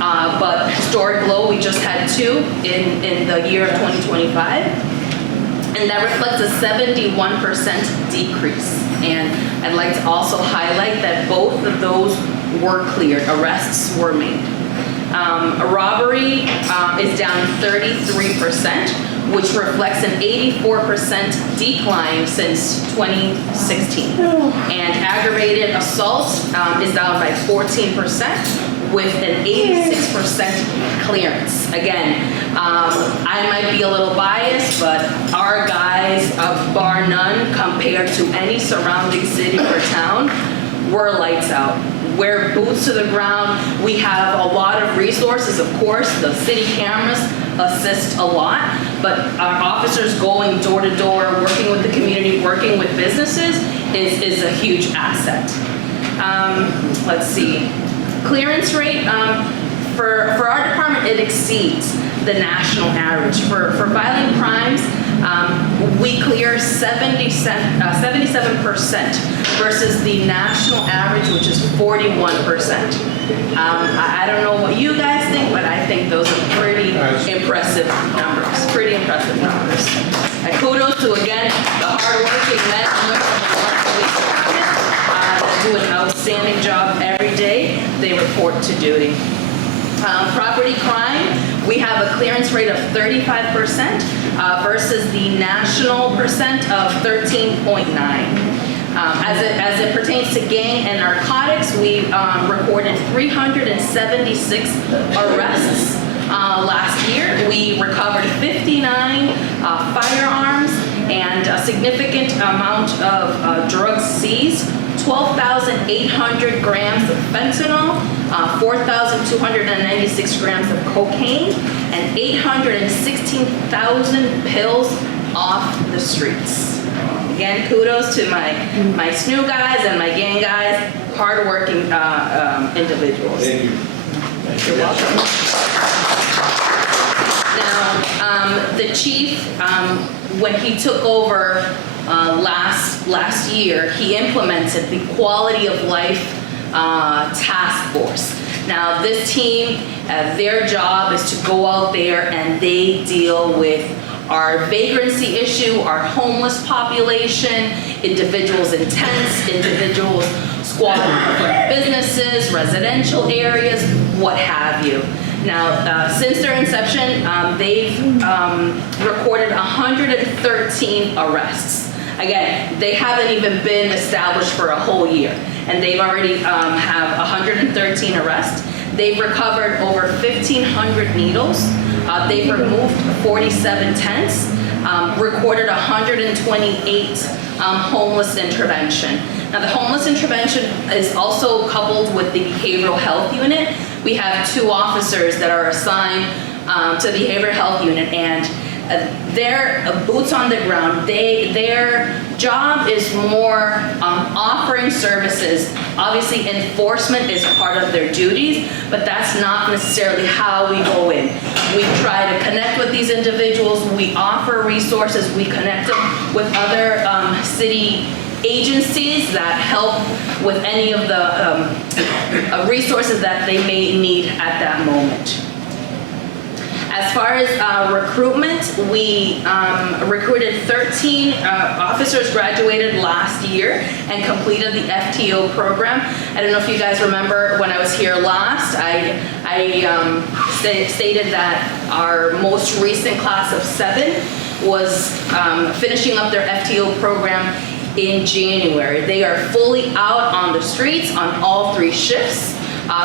but historic low, we just had 2 in the year of 2025. And that reflects a 71% decrease. And I'd like to also highlight that both of those were cleared, arrests were made. A robbery is down 33%, which reflects an 84% decline since 2016. And aggravated assault is down by 14% with an 86% clearance. Again, I might be a little biased, but our guys, bar none, compared to any surrounding city or town, we're lights out. We're boots to the ground. We have a lot of resources, of course. The city cameras assist a lot, but our officers going door to door, working with the community, working with businesses is a huge asset. Let's see. Clearance rate, for our department, it exceeds the national average. For violent crimes, we clear 77% versus the national average, which is 41%. I don't know what you guys think, but I think those are pretty impressive numbers. Pretty impressive numbers. And kudos to, again, the hardworking men and women of the Lawrence Police Department that do an outstanding job every day. They report to duty. Property crime, we have a clearance rate of 35% versus the national percent of 13.9. As it pertains to gang and narcotics, we recorded 376 arrests last year. We recovered 59 firearms and a significant amount of drugs seized. 12,800 grams of fentanyl, 4,296 grams of cocaine, and 816,000 pills off the streets. Again, kudos to my SNU guys and my gang guys, hardworking individuals. Thank you. You're welcome. Now, the chief, when he took over last year, he implemented the Quality of Life Task Force. Now, this team, their job is to go out there and they deal with our vagrancy issue, our homeless population, individuals in tents, individuals squatting from businesses, residential areas, what have you. Now, since their inception, they've recorded 113 arrests. Again, they haven't even been established for a whole year, and they've already have 113 arrests. They've recovered over 1,500 needles. They've removed 47 tents, recorded 128 homeless intervention. Now, the homeless intervention is also coupled with the behavioral health unit. We have 2 officers that are assigned to the behavioral health unit, and their boots on the ground. Their job is more offering services. Obviously, enforcement is part of their duties, but that's not necessarily how we go in. We try to connect with these individuals. We offer resources. We connect them with other city agencies that help with any of the resources that they may need at that moment. As far as recruitment, we recruited 13 officers, graduated last year and completed the FTO program. I don't know if you guys remember when I was here last, I stated that our most recent class of 7 was finishing up their FTO program in January. They are fully out on the streets on all 3 shifts.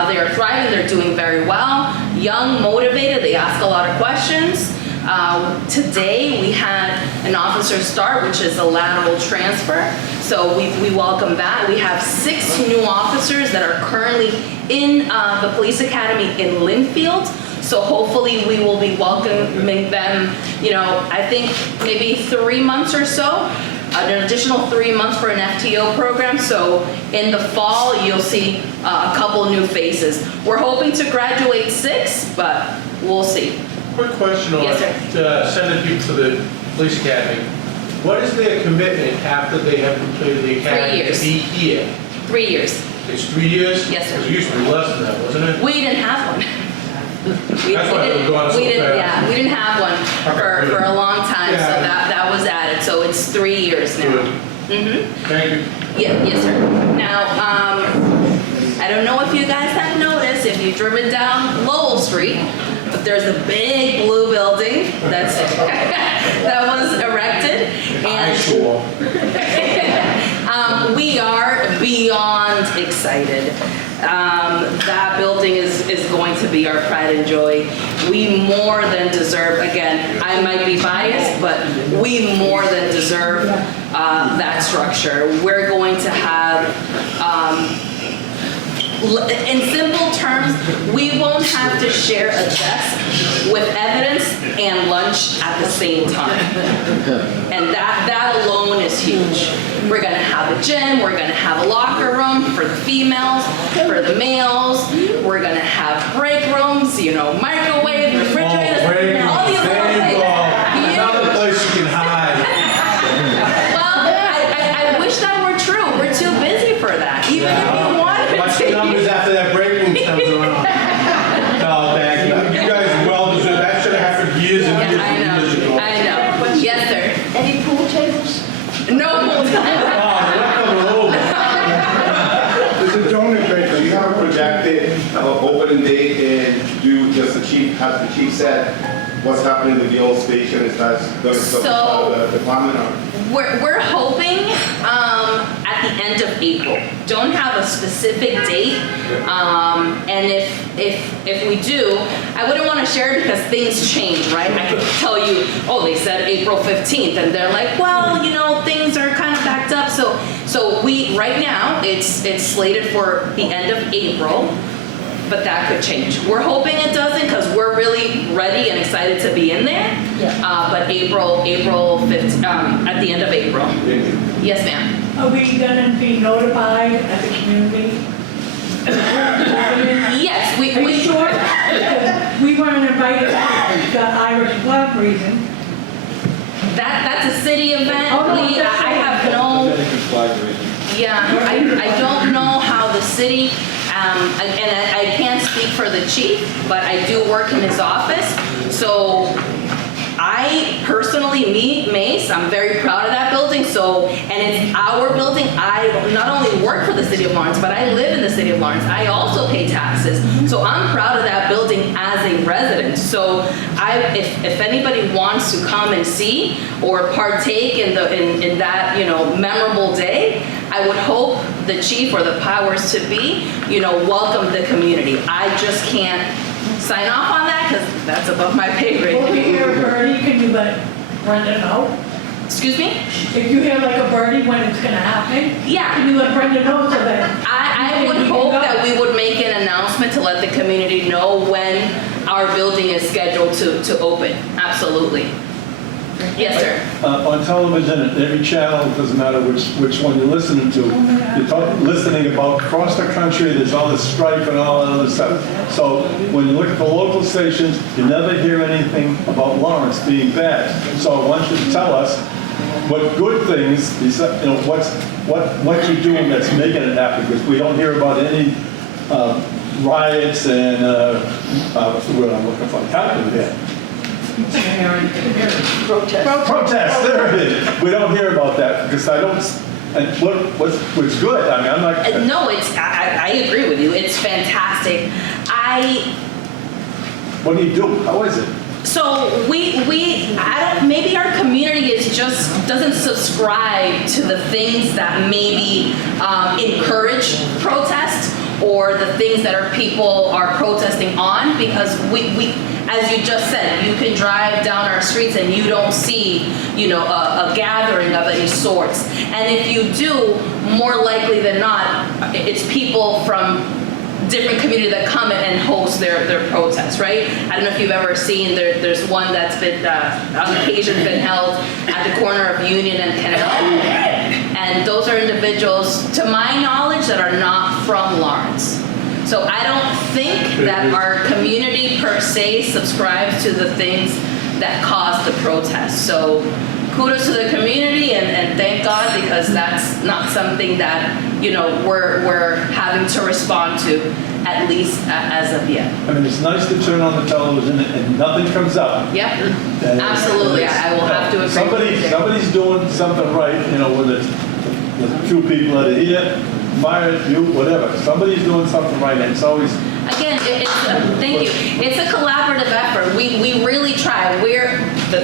They are thriving, they're doing very well, young, motivated, they ask a lot of questions. Today we had an officer start, which is a lateral transfer, so we welcome that. We have 6 new officers that are currently in the police academy in Linfield, so hopefully we will be welcoming them, I think maybe 3 months or so. An additional 3 months for an FTO program, so in the fall you'll see a couple new faces. We're hoping to graduate 6, but we'll see. Quick question on Yes, sending people to the police academy. What is their commitment after they have completed the academy 3 years. to be here? 3 years. It's 3 years? Yes, sir. It used to be less than that, wasn't it? We didn't have one. That's why it was going so fast. Yeah, we didn't have one for a long time, so Yeah. that was added. So it's 3 years now. Good. Thank you. Yeah, yes, sir. Now, I don't know if you guys have noticed, if you've driven down Lowell Street, but there's a big blue building that was erected. And we are beyond excited. That building is going to be our pride and joy. We more than deserve, again, I might be biased, but we more than deserve that structure. We're going to have, in simple terms, we won't have to share a desk with evidence and lunch at the same time. And that alone is huge. We're gonna have a gym, we're gonna have a locker room for the females, for the males, we're gonna have break rooms, microwave, refrigerators, all these little things. Another place you can hide. Well, I wish that were true. We're too busy for that, even if you wanted Watch the to. numbers after that break room comes around. No, thank you. You guys well deserve, that should have happened years and years and years ago. I know. Yes, sir. Any pool tables? No pool tables. There's a donut baker, you have a projected opening date, and has the chief said, what's happening with the old station, is that going to So- the department or? We're hoping at at the end of April. Don't have a specific date. And if we do, I wouldn't want to share it because things change, right? I could tell you, oh, they said April 15th, and they're like, well, you know, things are kind of backed up. So we, right now, it's slated for the end of April, but that could change. We're hoping it doesn't because we're really ready and excited to be in there. But April 15th, at the end of April. Yes, ma'am. Are we gonna be notified as a community? Yes, Are you sure? Because we weren't invited to the Irish flag reason. That's a city event. Oh, no, Lee. I have no. Yeah, I don't know how the city, and I can't speak for the chief, but I do work in his office. So I personally, Mace, I'm very proud of that building. So, and it's our building. I not only work for the city of Lawrence, but I live in the city of Lawrence. I also pay taxes. So I'm proud of that building as a resident. So if anybody wants to come and see or partake in that, you know, memorable day, I would hope the chief or the powers to be, you know, welcome the community. I just can't sign off on that because that's above my pay grade. Well, if you hear a birdie, can you let Brenda know? Excuse me? If you hear like a birdie when it's gonna happen? Yeah. Can you let Brenda know so that? I would hope that we would make an announcement to let the community know when our building is scheduled to open. Absolutely. Yes, sir. On television, at every channel, it doesn't matter which one you're listening to, you're listening about across the country, there's all this strife and all that other stuff. So when you look at the local stations, you never hear anything about Lawrence being bad. So I want you to tell us what good things, you know, what you're doing that's making it happen, because we don't hear about any riots and what's the word I'm looking for? Happening there. Protest, there it is. We don't hear about that because I don't, and what's good, I mean, I'm like. No, I agree with you. It's fantastic. What do you do? How is it? So maybe our community doesn't subscribe to the things that maybe encourage protest or the things that our people are protesting on, because we as you just said, you can drive down our streets and you don't see, you know, a gathering of any sorts. And if you do, more likely than not, it's people from different communities that come and host their protests, right? I don't know if you've ever seen, there's one that's been, on occasion, been held at the corner of Union and Canal. And those are individuals, to my knowledge, that are not from Lawrence. So I don't think that our community per se subscribes to the things that cause the protest. So kudos to the community and thank God, because that's not something that, you know, we're having to respond to, at least as of yet. I mean, it's nice to turn on the television and nothing comes up. Yep, absolutely. I will have to agree. Somebody's doing something right, you know, whether it's a few people that are here, fired, you, whatever. Somebody's doing something right, and it's always. Again, thank you. It's a collaborative effort. We really try.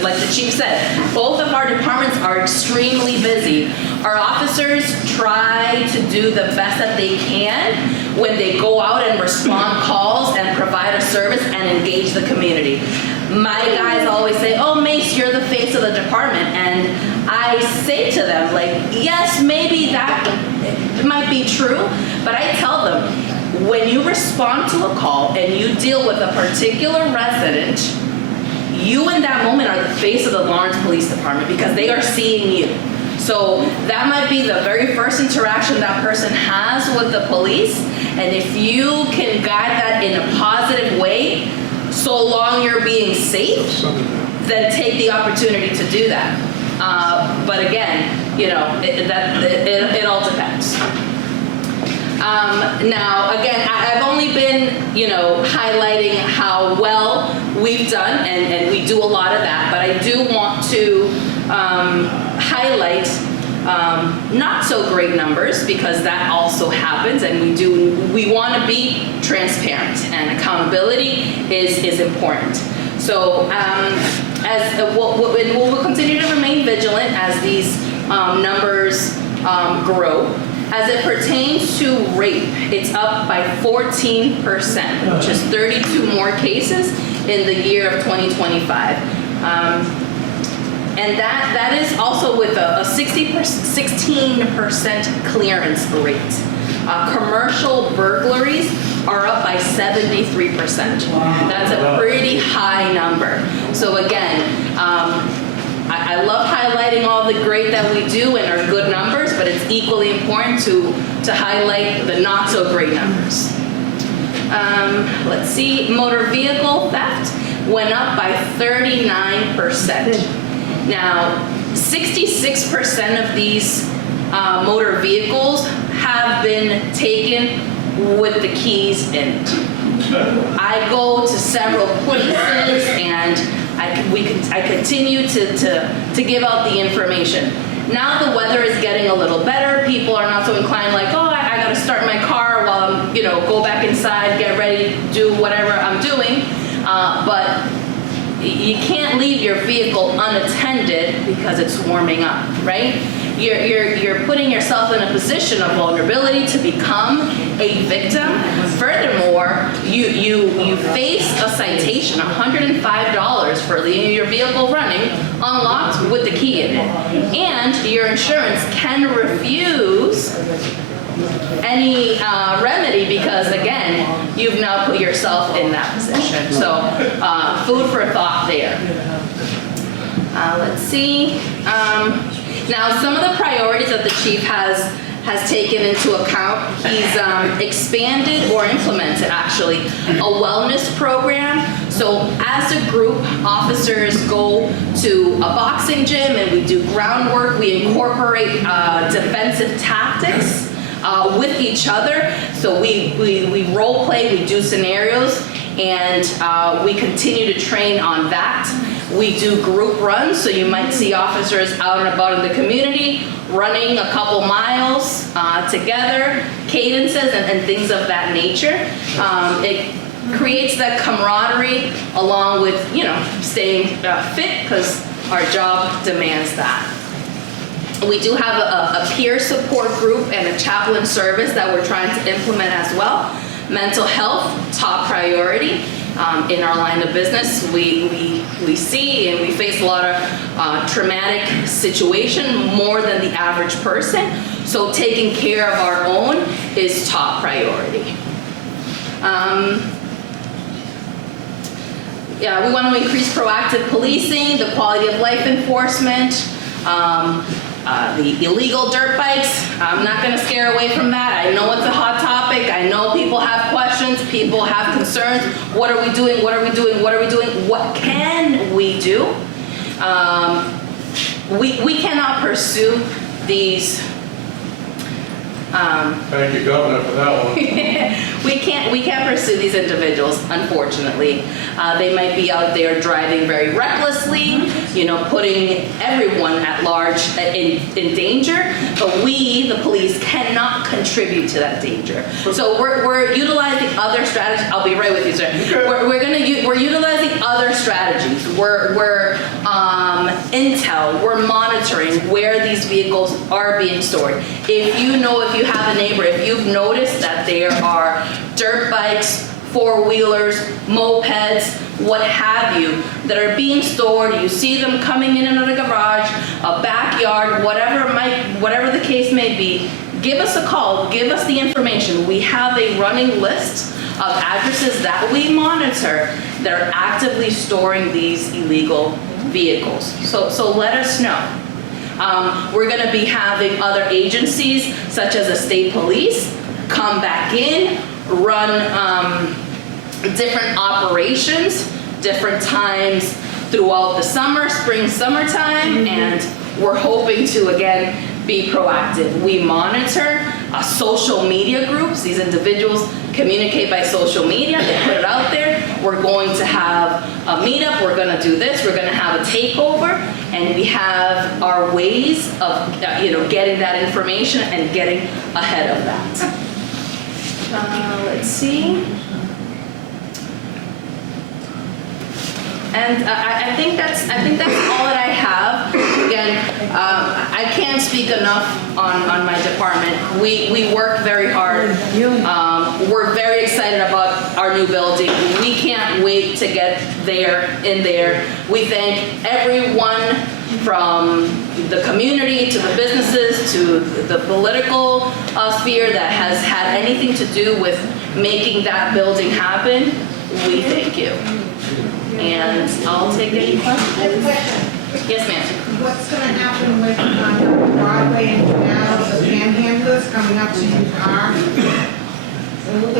Like the chief said, both of our departments are extremely busy. Our officers try to do the best that they can when they go out and respond calls and provide a service and engage the community. My guys always say, oh, Mace, you're the face of the department. And I say to them, like, yes, maybe that might be true, but I tell them, when you respond to a call and you deal with a particular resident, you in that moment are the face of the Lawrence Police Department, because they are seeing you. So that might be the very first interaction that person has with the police, and if you can guide that in a positive way, so long you're being safe, then take the opportunity to do that. But again, you know, it all depends. Now, again, I've only been, you know, highlighting how well we've done, and we do a lot of that, but I do want to highlight not so great numbers, because that also happens, and we want to be transparent, and accountability is important. So we'll continue to remain vigilant as these numbers grow. As it pertains to rape, it's up by 14%, which is 32 more cases in the year of 2025. And that is also with a 16% clearance rate. Commercial burglaries are up by 73%. That's a pretty high number. So again, I love highlighting all the great that we do and our good numbers, but it's equally important to highlight the not so great numbers. Let's see, motor vehicle theft went up by 39%. Now, 66% of these motor vehicles have been taken with the keys in it. I go to several places and I continue to give out the information. Now the weather is getting a little better. People are not so inclined like, oh, I gotta start my car while I'm, go back inside, get ready, do whatever I'm doing. But you can't leave your vehicle unattended because it's warming up, right? You're putting yourself in a position of vulnerability to become a victim. Furthermore, you face a citation, $105 for leaving your vehicle running unlocked with the key in it. And your insurance can refuse any remedy because, again, you've now put yourself in that position. So food for thought there. Let's see. Now, some of the priorities that the chief has taken into account, he's expanded or implemented, actually, a wellness program. So as a group, officers go to a boxing gym and we do groundwork. We incorporate defensive tactics with each other. So we role play, we do scenarios, and we continue to train on that. We do group runs, so you might see officers out and about in the community running a couple miles together, cadences and things of that nature. It creates that camaraderie along with, staying fit because our job demands that. We do have a peer support group and a chaplain service that we're trying to implement as well. Mental health, top priority. In our line of business, we see and we face a lot of traumatic situation, more than the average person. So taking care of our own is top priority. Yeah, we want to increase proactive policing, the quality of life enforcement, the illegal dirt bikes. I'm not going to scare away from that. I know it's a hot topic. I know people have questions. People have concerns. What are we doing? What are we doing? What are we doing? What can we do? We cannot pursue these. Thank you, Governor, for that one. We can't pursue these individuals, unfortunately. They might be out there driving very recklessly, putting everyone at large in danger, but we, the police, cannot contribute to that danger. So we're utilizing other strategies. I'll be right with you, sir. We're utilizing other strategies. We're intel, we're monitoring where these vehicles are being stored. If you have a neighbor, if you've noticed that there are dirt bikes, four-wheelers, mopeds, what have you, that are being stored, you see them coming in and out of the garage, a backyard, whatever the case may be, give us a call, give us the information. We have a running list of addresses that we monitor that are actively storing these illegal vehicles. So let us know. We're going to be having other agencies, such as the state police, come back in, run different operations, different times throughout the summer, spring, summertime, and we're hoping to, again, be proactive. We monitor social media groups. These individuals communicate by social media. They put it out there. We're going to have a meetup. We're going to do this. We're going to have a takeover. And we have our ways of, getting that information and getting ahead of that. Let's see. And I think that's all that I have. Again, I can't speak enough on my department. We work very hard. We're very excited about our new building. We can't wait to get in there. We thank everyone from the community to the businesses to the political sphere that has had anything to do with making that building happen. We thank you. And I'll take any questions. Yes, ma'am. What's gonna happen with Broadway and canals, the panhandlers coming up to your car?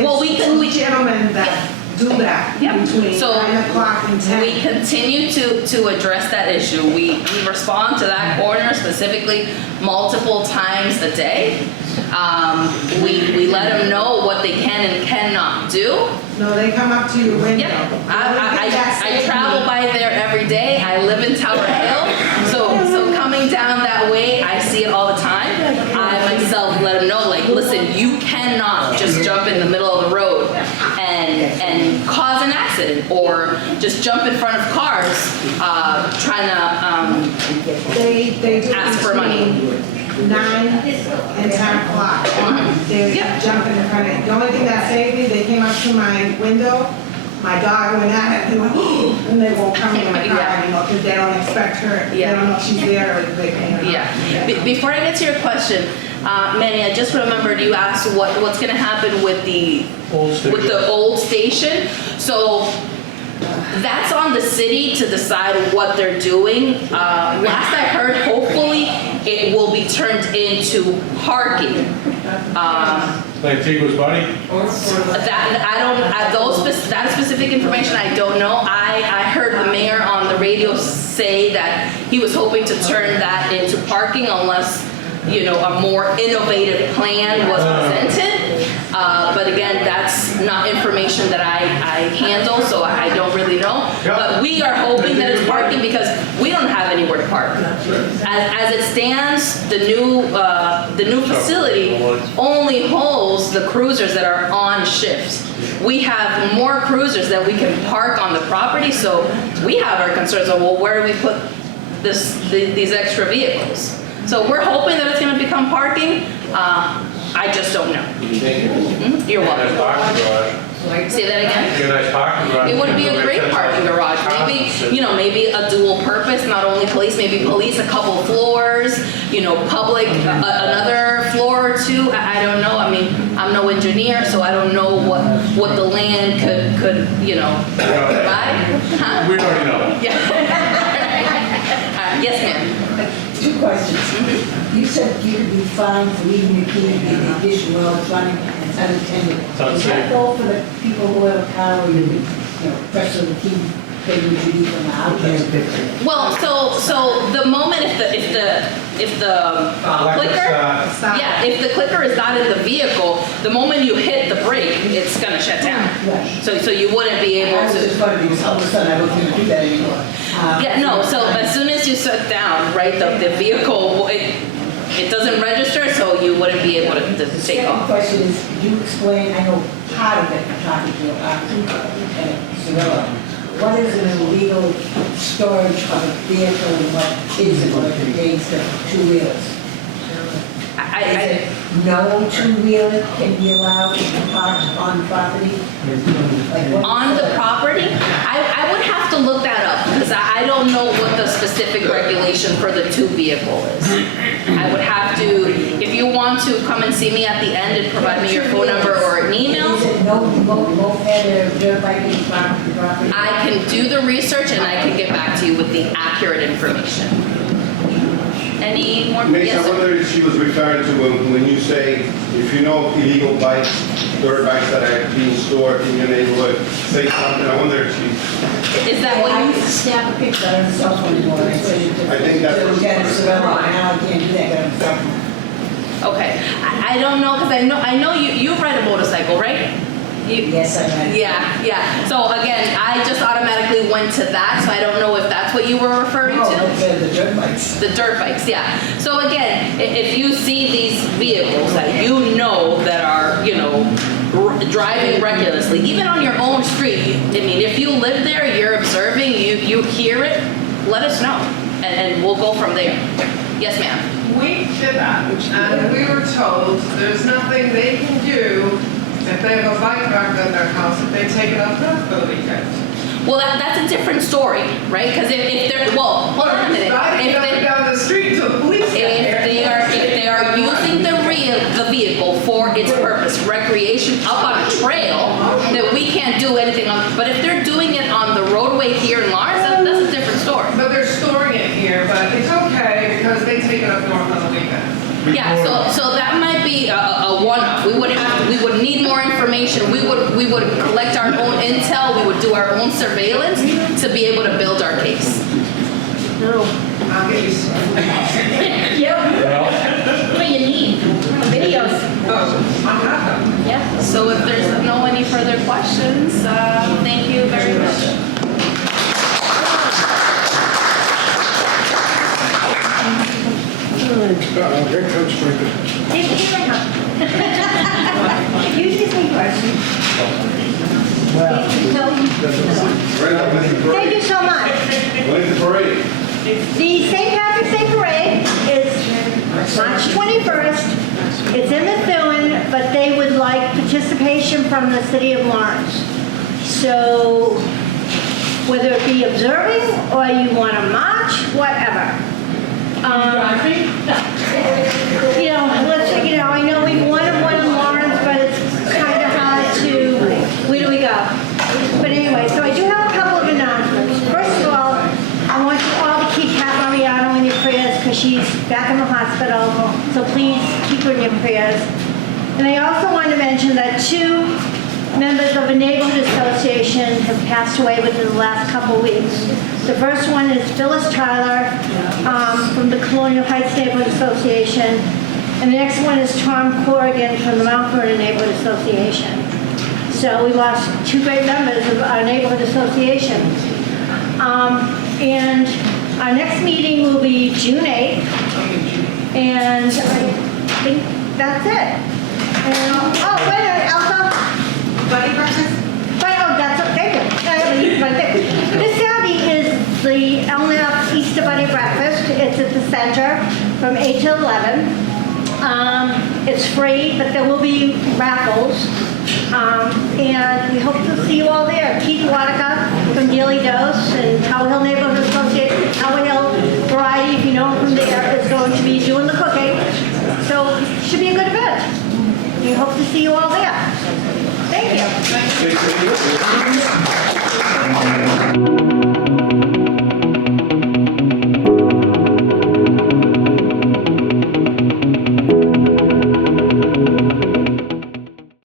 Well, we gentlemen that do that between So 9 o'clock and 10. we continue to address that issue. We respond to that corner specifically multiple times a day. We let them know what they can and cannot do. No, they come up to your window. Yeah, I travel by there every day. I live in Tower Hill, so coming down that way, I see it all the time. I myself let them know, like, listen, you cannot just jump in the middle of the road and cause an accident or just jump in front of cars trying to They do ask for money. 9 and 10 o'clock. They're jumping in front of it. The only thing that saved me, they came up to my window, my dog went at it, and went, and they won't come in my car anymore because they don't expect her. They don't know if she's there or they can't. Yeah. Before I get to your question, Manny, I just remembered you asked what's going to happen with the old station. So that's on the city to decide what they're doing. Last I heard, hopefully it will be turned into parking. Like Tigo's buddy? That specific information I don't know. I heard the mayor on the radio say that he was hoping to turn that into parking unless, a more innovative plan was presented. But again, that's not information that I handle, so I don't really know. But we are hoping that it's parking because we don't have anywhere to park. As it stands, the new facility only holds the cruisers that are on shifts. We have more cruisers that we can park on the property, so we have our concerns of, well, where do we put these extra vehicles? So we're hoping that it's going to become parking. I just don't know. You're welcome. Say that again? Nice parking garage. It would be a great parking garage. Maybe a dual purpose, not only police, maybe police a couple floors, public another floor or two. I don't know. I mean, I'm no engineer, so I don't know what the land could provide. Huh? We already know. Yeah. Yes, ma'am. 2 questions. You said you could be fined for leaving your key in the addition while it's running and unattended. Does that go for the people who have a car where you press the key, they would leave them out? Well, so the moment if the clicker is not in the vehicle, the moment you hit the brake, it's gonna shut down. So you wouldn't be able to. I was just wondering, because all of a sudden I wasn't gonna do that anymore. So as soon as you shut down, right, the vehicle, it doesn't register, so you wouldn't be able to take off. Second question is, could you explain, I know part of it, I'm talking to Lieutenant Cirillo, what is an illegal storage of a vehicle and what isn't, what it pertains to 2 wheelers? Is it no 2-wheeler can be allowed to be parked on property? On the property? I would have to look that up because I don't know what the specific regulation for the 2 vehicle is. I would have to, if you want to come and see me at the end and provide me your phone number or an email. Is it no moped or dirt bike being parked on the property? I can do the research and I can get back to you with the accurate information. Any more? Mace, Yes, I sir. wonder if she was referring to when you say, if you know illegal bikes, dirt bikes that are being stored in your neighborhood, say something, I wonder if she... Is that what I you... used to snap a picture on the cell phone anymore. I think that's what she Lieutenant was Cirillo, referring to. now I can't do that, but I'm sorry. Okay, I don't know, because I know you ride a motorcycle, right? Yes, I ride. Yeah. So again, I just automatically went to that, so I don't know if that's what you were referring to. The dirt bikes. The dirt bikes, yeah. So again, if you see these vehicles that that are, driving recklessly, even on your own street, I mean, if you live there, you're observing, you hear it, let us know, and we'll go from there. Yes, ma'am? We did that, and we were told there's nothing they can do if they have a bike rack in their house, if they take it up north for the weekend. Well, that's a different story, right? Because if they're, well, hold on a minute. Driving If up they- and down the street till the police get here. If they are using the vehicle for its purpose, recreation up on a trail, then we can't do anything on, but if they're doing it on the roadway here in Lawrence, that's a different story. But they're storing it here, but it's okay because they take it up north on the weekend. Yeah, so that might be a one-off. We would need more information. We would collect our own intel, we would do our own surveillance to be able to build our case. I'll get you some. What do you need? Videos. Oh, I have them. Yeah, so if there's no any further questions, thank you very much. Here comes my Usually say questions. Thank you so much. When's the parade? The St. Patrick's Day Parade is March 21st. It's in Methuen, but they would like participation from the city of Lawrence. So whether it be observing or you want to march, whatever. I know we've wanted one in Lawrence, but it's kind of hard to, where do we go? But anyway, so I do have a couple of announcements. First of all, I want you all to keep Pat Mariano in your prayers because she's back in the hospital, so please keep her in your prayers. And I also want to mention that 2 members of a neighborhood association have passed away within the last couple of weeks. The first one is Phyllis Tyler from the Colonial Heights Neighborhood Association, and the next one is Tom Corrigan from the Mount Vernon Neighborhood Association. So we lost 2 great members of our neighborhood association. And our next meeting will be June 8th, and I think that's it. And, oh, wait a minute, Elsa? Buddy breakfast? Thank you. Right there. This Saturday is the Elknap Easter Bunny Breakfast. It's at the center from 8 to 11. It's free, but there will be raffles. And we hope to see you all there. Keith Wadicka from Daily Dose and Tower Hill Neighborhood Association, Tower Hill Variety, if you know him from there, is going to be doing the cooking. So it should be a good event. We hope to see you all there. Thank you. Thank you.